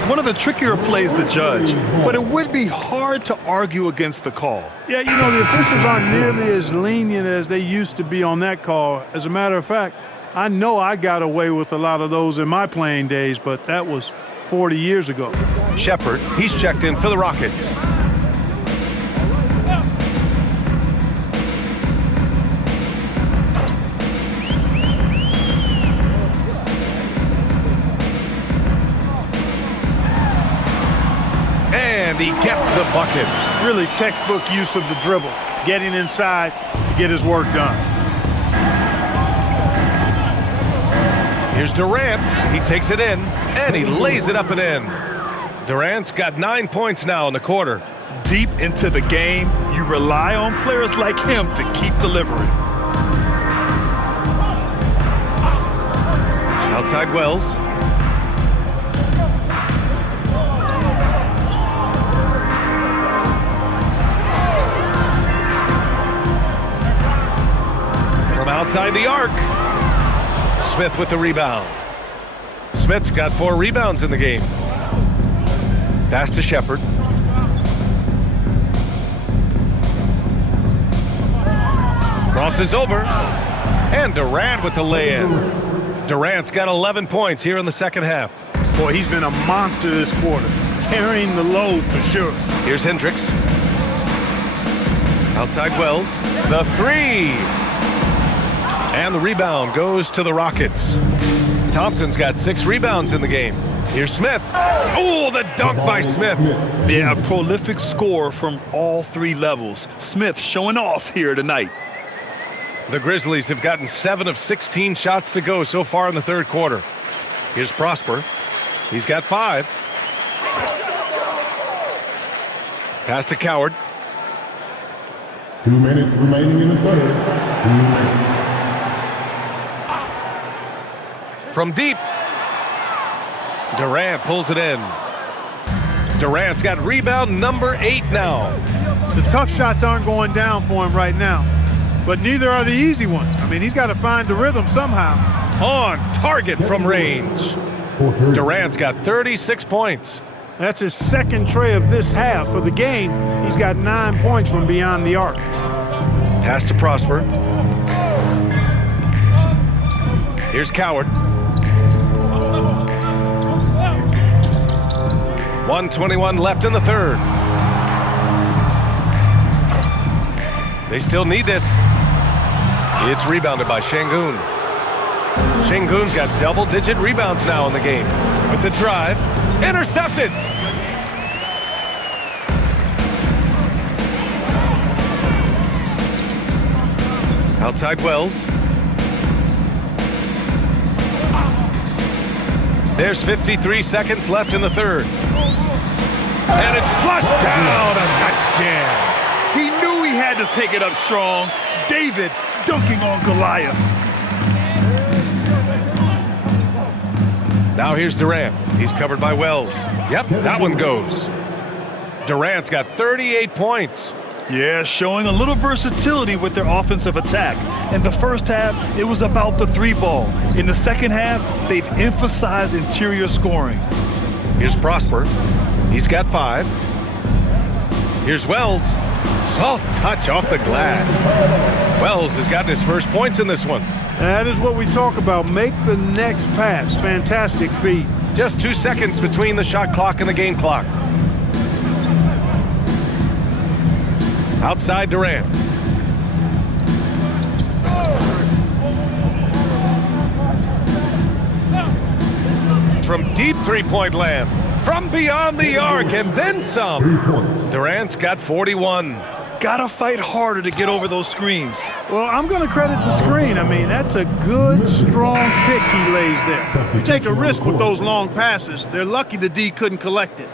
One of the trickier plays to judge, but it would be hard to argue against the call. Yeah, you know, the officials aren't nearly as lenient as they used to be on that call. As a matter of fact, I know I got away with a lot of those in my playing days, but that was 40 years ago. Shepherd, he's checked in for the Rockets. And he gets the bucket. Really textbook use of the dribble, getting inside to get his work done. Here's Durant. He takes it in, and he lays it up and in. Durant's got 9 points now in the quarter. Deep into the game, you rely on players like him to keep delivering. Outside Wells. From outside the arc. Smith with the rebound. Smith's got 4 rebounds in the game. Pass to Shepherd. Crosses over. And Durant with the lay-in. Durant's got 11 points here in the second half. Boy, he's been a monster this quarter, carrying the load for sure. Here's Hendricks. Outside Wells. The 3. And the rebound goes to the Rockets. Thompson's got 6 rebounds in the game. Here's Smith. Oh, the dunk by Smith. Yeah, a prolific scorer from all 3 levels. Smith showing off here tonight. The Grizzlies have gotten 7 of 16 shots to go so far in the third quarter. Here's Prosper. He's got 5. Pass to Coward. 2 minutes remaining in the third. 2 minutes. From deep. Durant pulls it in. Durant's got rebound number 8 now. The tough shots aren't going down for him right now, but neither are the easy ones. I mean, he's got to find the rhythm somehow. On target from range. Durant's got 36 points. That's his second tray of this half. For the game, he's got 9 points from beyond the arc. Pass to Prosper. Here's Coward. 1:21 left in the third. They still need this. It's rebounded by Şengün. Şengün's got double-digit rebounds now in the game. With the drive, intercepted. Outside Wells. There's 53 seconds left in the third. And it's flushed down. A nice jam. He knew he had to take it up strong. David dunking on Goliath. Now here's Durant. He's covered by Wells. Yep, that one goes. Durant's got 38 points. Yeah, showing a little versatility with their offensive attack. In the first half, it was about the three ball. In the second half, they've emphasized interior scoring. Here's Prosper. He's got 5. Here's Wells. Soft touch off the glass. Wells has gotten his first points in this one. That is what we talk about. Make the next pass. Fantastic feed. Just 2 seconds between the shot clock and the game clock. Outside Durant. From deep three-point land. From beyond the arc and then some. Durant's got 41. Gotta fight harder to get over those screens. Well, I'm going to credit the screen. I mean, that's a good, strong pick he lays there. You take a risk with those long passes. They're lucky the D couldn't collect it.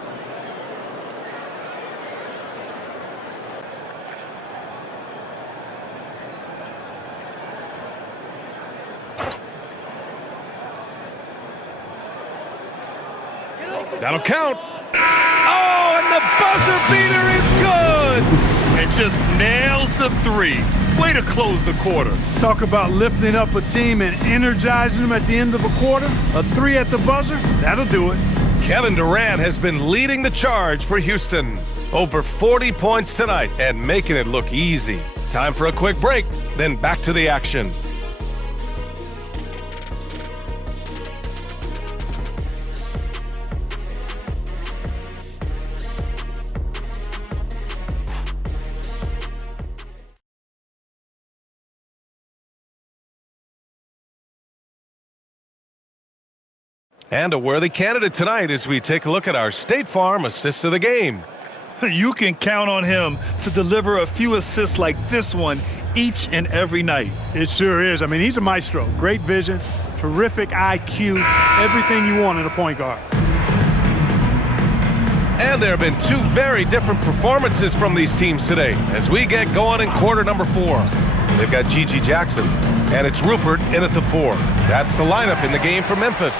That'll count. Oh, and the buzzer beater is good. And just nails the three. Way to close the quarter. Talk about lifting up a team and energizing them at the end of a quarter. A 3 at the buzzer, that'll do it. Kevin Durant has been leading the charge for Houston. Over 40 points tonight and making it look easy. Time for a quick break, then back to the action. And a worthy candidate tonight as we take a look at our State Farm assists of the game. You can count on him to deliver a few assists like this one each and every night. It sure is. I mean, he's a maestro. Great vision, terrific IQ, everything you want in a point guard. And there have been 2 very different performances from these teams today as we get going in quarter number 4. They've got Gigi Jackson, and it's Rupert in at the 4. That's the lineup in the game for Memphis.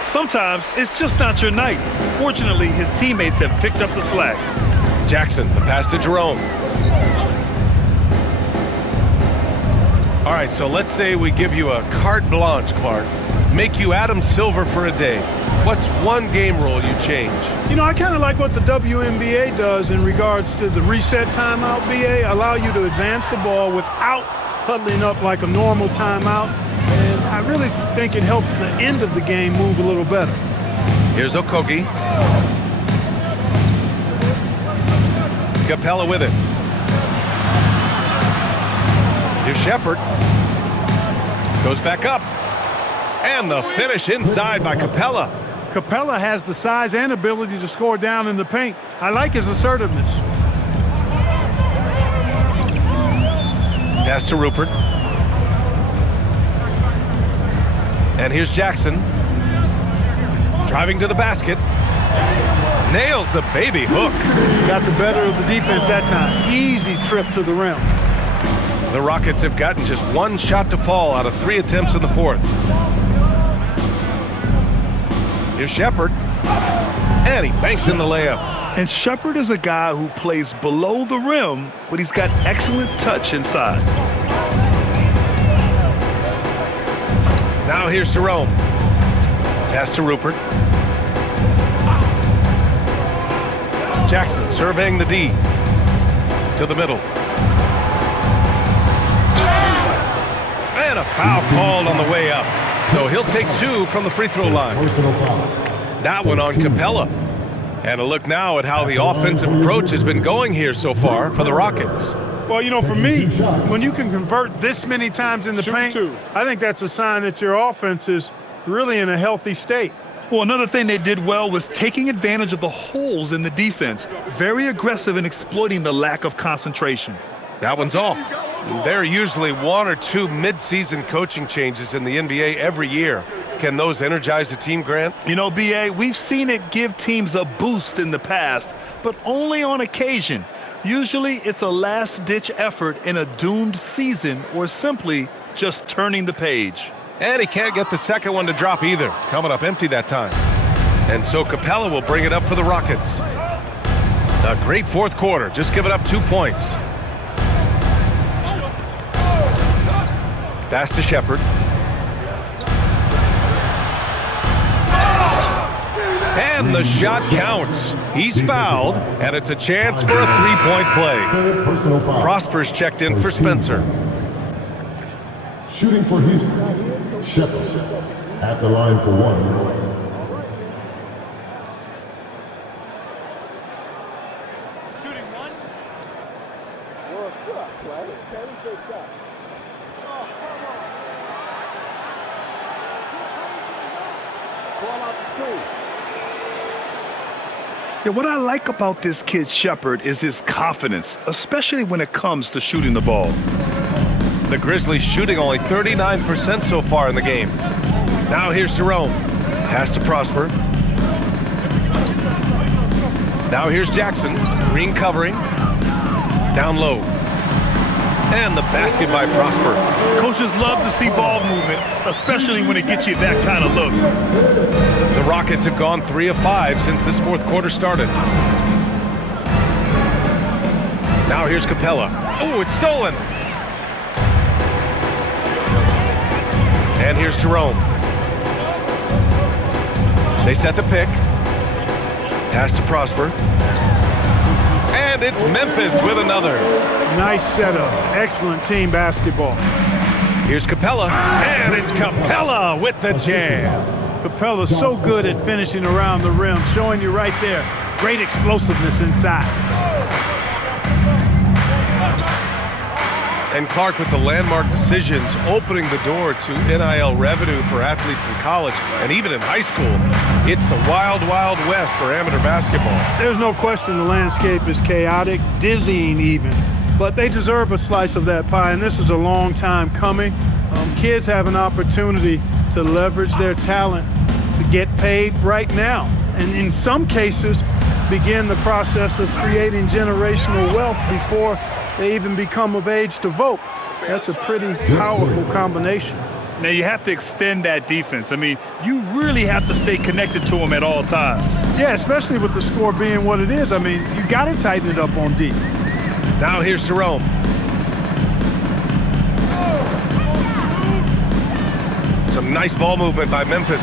Sometimes it's just not your night. Fortunately, his teammates have picked up the slack. Jackson, the pass to Jerome. All right, so let's say we give you a carte blanche, Clark. Make you Adam Silver for a day. What's one game rule you change? You know, I kind of like what the WNBA does in regards to the reset timeout, BA. Allow you to advance the ball without huddling up like a normal timeout. And I really think it helps the end of the game move a little better. Here's Okogie. Capella with it. Here's Shepherd. Goes back up. And the finish inside by Capella. Capella has the size and ability to score down in the paint. I like his assertiveness. Pass to Rupert. And here's Jackson. Driving to the basket. Nails the baby hook. Got the better of the defense that time. Easy trip to the rim. The Rockets have gotten just 1 shot to fall out of 3 attempts in the 4th. Here's Shepherd. And he banks in the layup. And Shepherd is a guy who plays below the rim, but he's got excellent touch inside. Now here's Jerome. Pass to Rupert. Jackson surveying the D. To the middle. And a foul called on the way up. So he'll take 2 from the free throw line. That one on Capella. And a look now at how the offensive approach has been going here so far for the Rockets. Well, you know, for me, when you can convert this many times in the paint, I think that's a sign that your offense is really in a healthy state. Well, another thing they did well was taking advantage of the holes in the defense. Very aggressive in exploiting the lack of concentration. That one's off. There are usually 1 or 2 mid-season coaching changes in the NBA every year. Can those energize the team, Grant? You know, B.A., we've seen it give teams a boost in the past, but only on occasion. Usually it's a last-ditch effort in a doomed season or simply just turning the page. And he can't get the second one to drop either. Coming up empty that time. And so Capella will bring it up for the Rockets. A great fourth quarter, just giving up 2 points. Pass to Shepard. And the shot counts. He's fouled, and it's a chance for a 3-point play. Prosper's checked in for Spencer. Shooting for Houston, Shepard at the line for 1. Yeah, what I like about this kid Shepard is his confidence, especially when it comes to shooting the ball. The Grizzlies shooting only 39% so far in the game. Now here's Jerome. Pass to Prosper. Now here's Jackson. Green covering. Down low. And the basket by Prosper. Coaches love to see ball movement, especially when it gets you that kind of look. The Rockets have gone 3 of 5 since this fourth quarter started. Now here's Capella. Oh, it's stolen. And here's Jerome. They set the pick. Pass to Prosper. And it's Memphis with another. Nice setup. Excellent team basketball. Here's Capella. And it's Capella with the jam. Capella's so good at finishing around the rim, showing you right there. Great explosiveness inside. And Clark with the landmark decisions, opening the door to NIL revenue for athletes in college and even in high school. It's the wild, wild west for amateur basketball. There's no question the landscape is chaotic, dizzying even, but they deserve a slice of that pie, and this is a long time coming. Kids have an opportunity to leverage their talent to get paid right now, and in some cases begin the process of creating generational wealth before they even become of age to vote. That's a pretty powerful combination. Now you have to extend that defense. I mean, you really have to stay connected to them at all times. Yeah, especially with the score being what it is. I mean, you got to tighten it up on D. Now here's Jerome. Some nice ball movement by Memphis.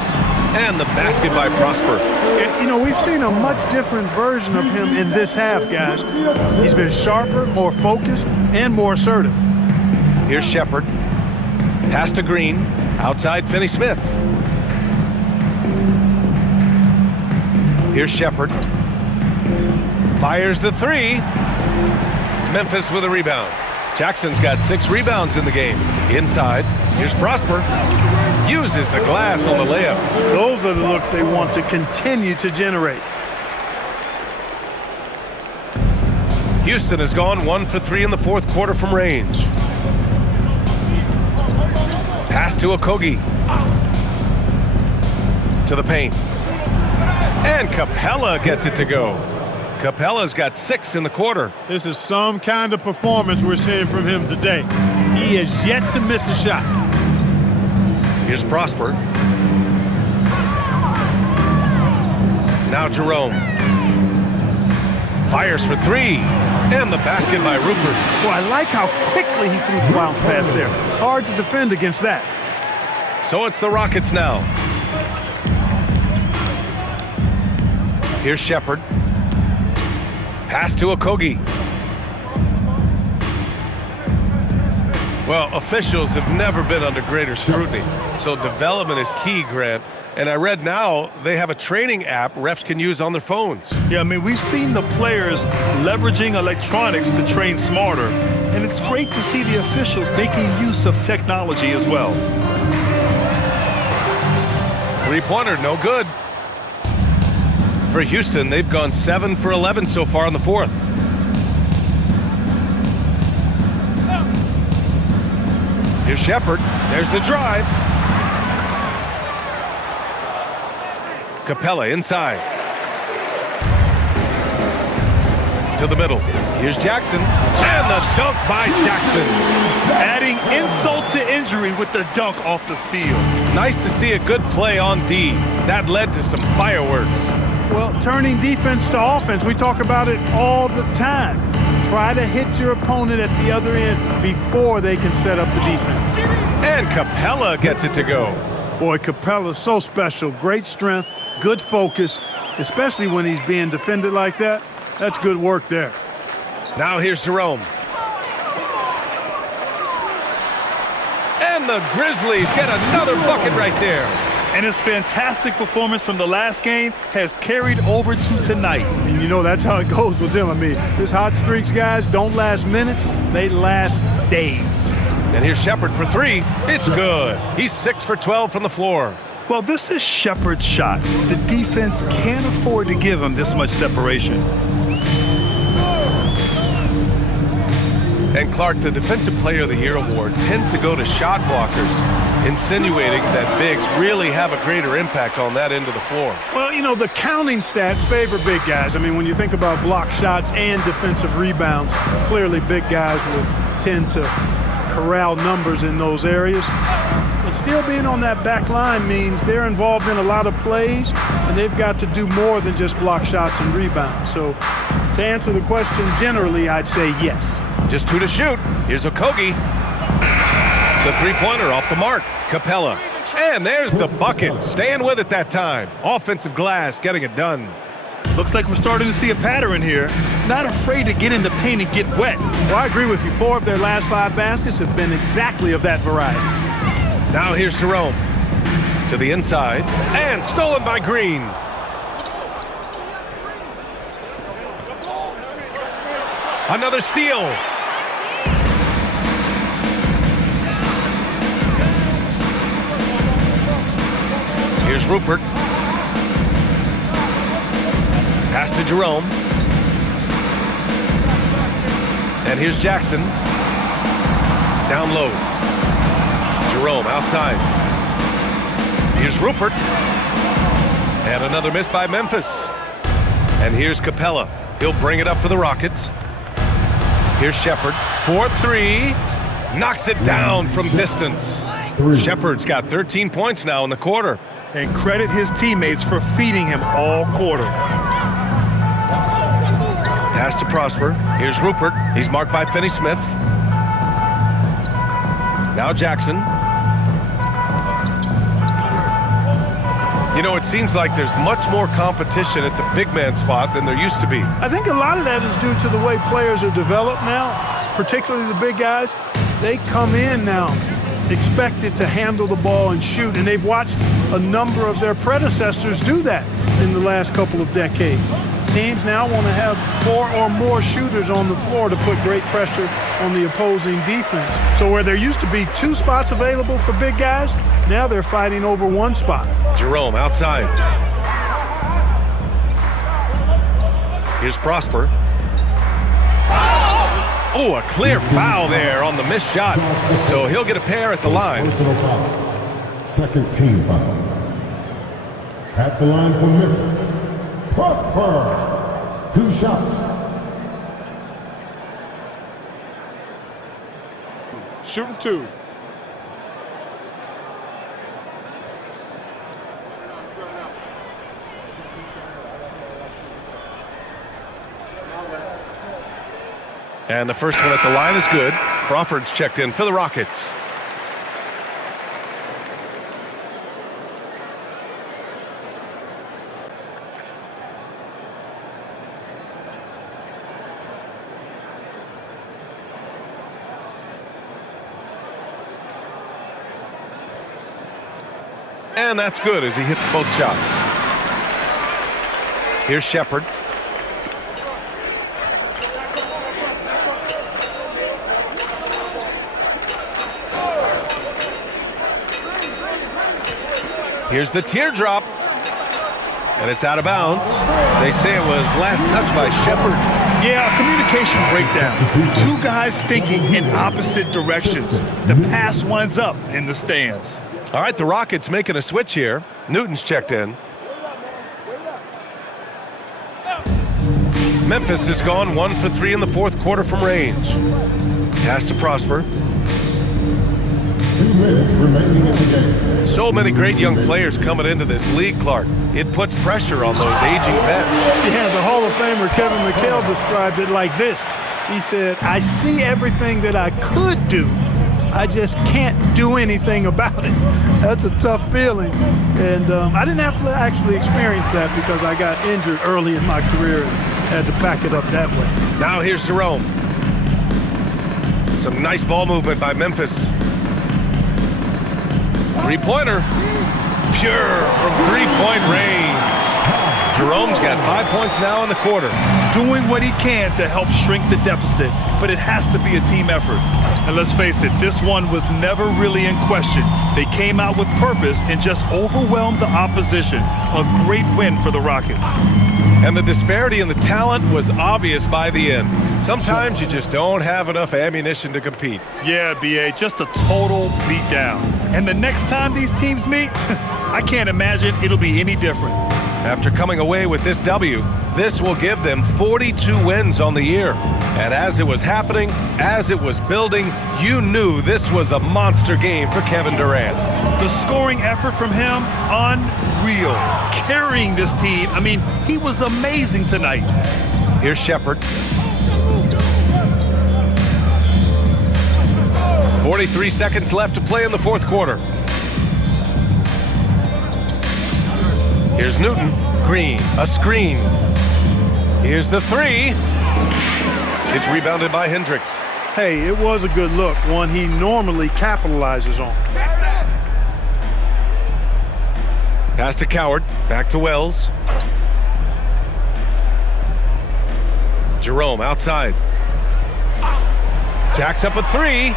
And the basket by Prosper. And, you know, we've seen a much different version of him in this half, guys. He's been sharper, more focused, and more assertive. Here's Shepard. Pass to Green. Outside Finney-Smith. Here's Shepard. Fires the 3. Memphis with a rebound. Jackson's got 6 rebounds in the game. Inside. Here's Prosper. Uses the glass on the layup. Those are the looks they want to continue to generate. Houston has gone 1 for 3 in the fourth quarter from range. Pass to Okogie. To the paint. And Capella gets it to go. Capella's got 6 in the quarter. This is some kind of performance we're seeing from him today. He has yet to miss a shot. Here's Prosper. Now Jerome. Fires for 3. And the basket by Rupert. Well, I like how quickly he threw the bounce pass there. Hard to defend against that. So it's the Rockets now. Here's Shepard. Pass to Okogie. Well, officials have never been under greater scrutiny, so development is key, Grant. And I read now they have a training app refs can use on their phones. Yeah, I mean, we've seen the players leveraging electronics to train smarter, and it's great to see the officials making use of technology as well. Three-pointer, no good. For Houston, they've gone 7 for 11 so far in the fourth. Here's Shepard. There's the drive. Capella inside. To the middle. Here's Jackson. And the dunk by Jackson. Adding insult to injury with the dunk off the steal. Nice to see a good play on D. That led to some fireworks. Well, turning defense to offense, we talk about it all the time. Try to hit your opponent at the other end before they can set up the defense. And Capella gets it to go. Boy, Capella's so special. Great strength, good focus, especially when he's being defended like that. That's good work there. Now here's Jerome. And the Grizzlies get another bucket right there. And his fantastic performance from the last game has carried over to tonight. And you know that's how it goes with him. I mean, his hot streaks, guys, don't last minutes. They last days. And here's Shepard for three. It's good. He's 6 for 12 from the floor. Well, this is Shepard's shot. The defense can't afford to give him this much separation. And Clark, the Defensive Player of the Year award tends to go to shot blockers, insinuating that bigs really have a greater impact on that end of the floor. Well, you know, the counting stats favor big guys. I mean, when you think about block shots and defensive rebounds, clearly big guys would tend to corral numbers in those areas. But still being on that back line means they're involved in a lot of plays, and they've got to do more than just block shots and rebounds. So to answer the question generally, I'd say yes. Just 2 to shoot. Here's Okogie. The three-pointer off the mark. Capella. And there's the bucket. Staying with it that time. Offensive glass getting it done. Looks like we're starting to see a pattern here. Not afraid to get in the paint and get wet. Well, I agree with you. 4 of their last 5 baskets have been exactly of that variety. Now here's Jerome. To the inside. And stolen by Green. Another steal. Here's Rupert. Pass to Jerome. And here's Jackson. Down low. Jerome outside. Here's Rupert. And another miss by Memphis. And here's Capella. He'll bring it up for the Rockets. Here's Shepard. 4-3. Knocks it down from distance. Shepard's got 13 points now in the quarter. And credit his teammates for feeding him all quarter. Pass to Prosper. Here's Rupert. He's marked by Finney-Smith. Now Jackson. You know, it seems like there's much more competition at the big man spot than there used to be. I think a lot of that is due to the way players are developed now, particularly the big guys. They come in now expected to handle the ball and shoot, and they've watched a number of their predecessors do that in the last couple of decades. Teams now want to have 4 or more shooters on the floor to put great pressure on the opposing defense. So where there used to be 2 spots available for big guys, now they're fighting over 1 spot. Jerome outside. Here's Prosper. Oh, a clear foul there on the missed shot. So he'll get a pair at the line. Second team foul. At the line for Memphis, Prosper. 2 shots. Shooting 2. And the first one at the line is good. Crawford's checked in for the Rockets. And that's good as he hits both shots. Here's Shepard. Here's the teardrop. And it's out of bounds. They say it was last touched by Shepard. Yeah, a communication breakdown. Two guys thinking in opposite directions. The pass winds up in the stands. All right, the Rockets making a switch here. Newton's checked in. Memphis has gone 1 for 3 in the fourth quarter from range. Pass to Prosper. 2 minutes remaining in the game. So many great young players coming into this league, Clark. It puts pressure on those aging vets. Yeah, the Hall of Famer Kevin McHale described it like this. He said, I see everything that I could do. I just can't do anything about it. That's a tough feeling. And I didn't have to actually experience that because I got injured early in my career and had to pack it up that way. Now here's Jerome. Some nice ball movement by Memphis. Three-pointer. Pure from three-point range. Jerome's got 5 points now in the quarter. Doing what he can to help shrink the deficit, but it has to be a team effort. And let's face it, this one was never really in question. They came out with purpose and just overwhelmed the opposition. A great win for the Rockets. And the disparity in the talent was obvious by the end. Sometimes you just don't have enough ammunition to compete. Yeah, B.A., just a total beatdown. And the next time these teams meet, I can't imagine it'll be any different. After coming away with this W, this will give them 42 wins on the year. And as it was happening, as it was building, you knew this was a monster game for Kevin Durant. The scoring effort from him, unreal. Carrying this team, I mean, he was amazing tonight. Here's Shepard. 43 seconds left to play in the fourth quarter. Here's Newton. Green, a screen. Here's the three. It's rebounded by Hendricks. Hey, it was a good look, one he normally capitalizes on. Pass to Coward, back to Wells. Jerome outside. Jacks up a three.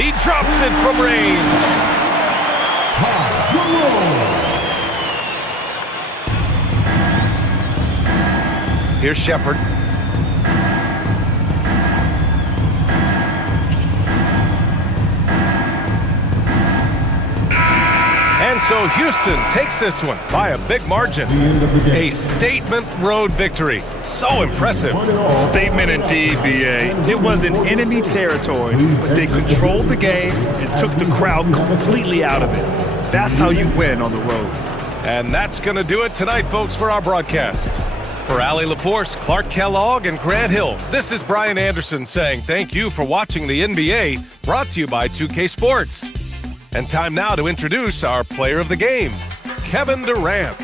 He drops it from range. Here's Shepard. And so Houston takes this one by a big margin. A statement road victory. So impressive. Statement indeed, B.A. It was in enemy territory, but they controlled the game and took the crowd completely out of it. That's how you win on the road. And that's going to do it tonight, folks, for our broadcast. For Allie LaForce, Clark Kellogg, and Grant Hill, this is Brian Anderson saying thank you for watching the NBA, brought to you by 2K Sports. And time now to introduce our player of the game, Kevin Durant.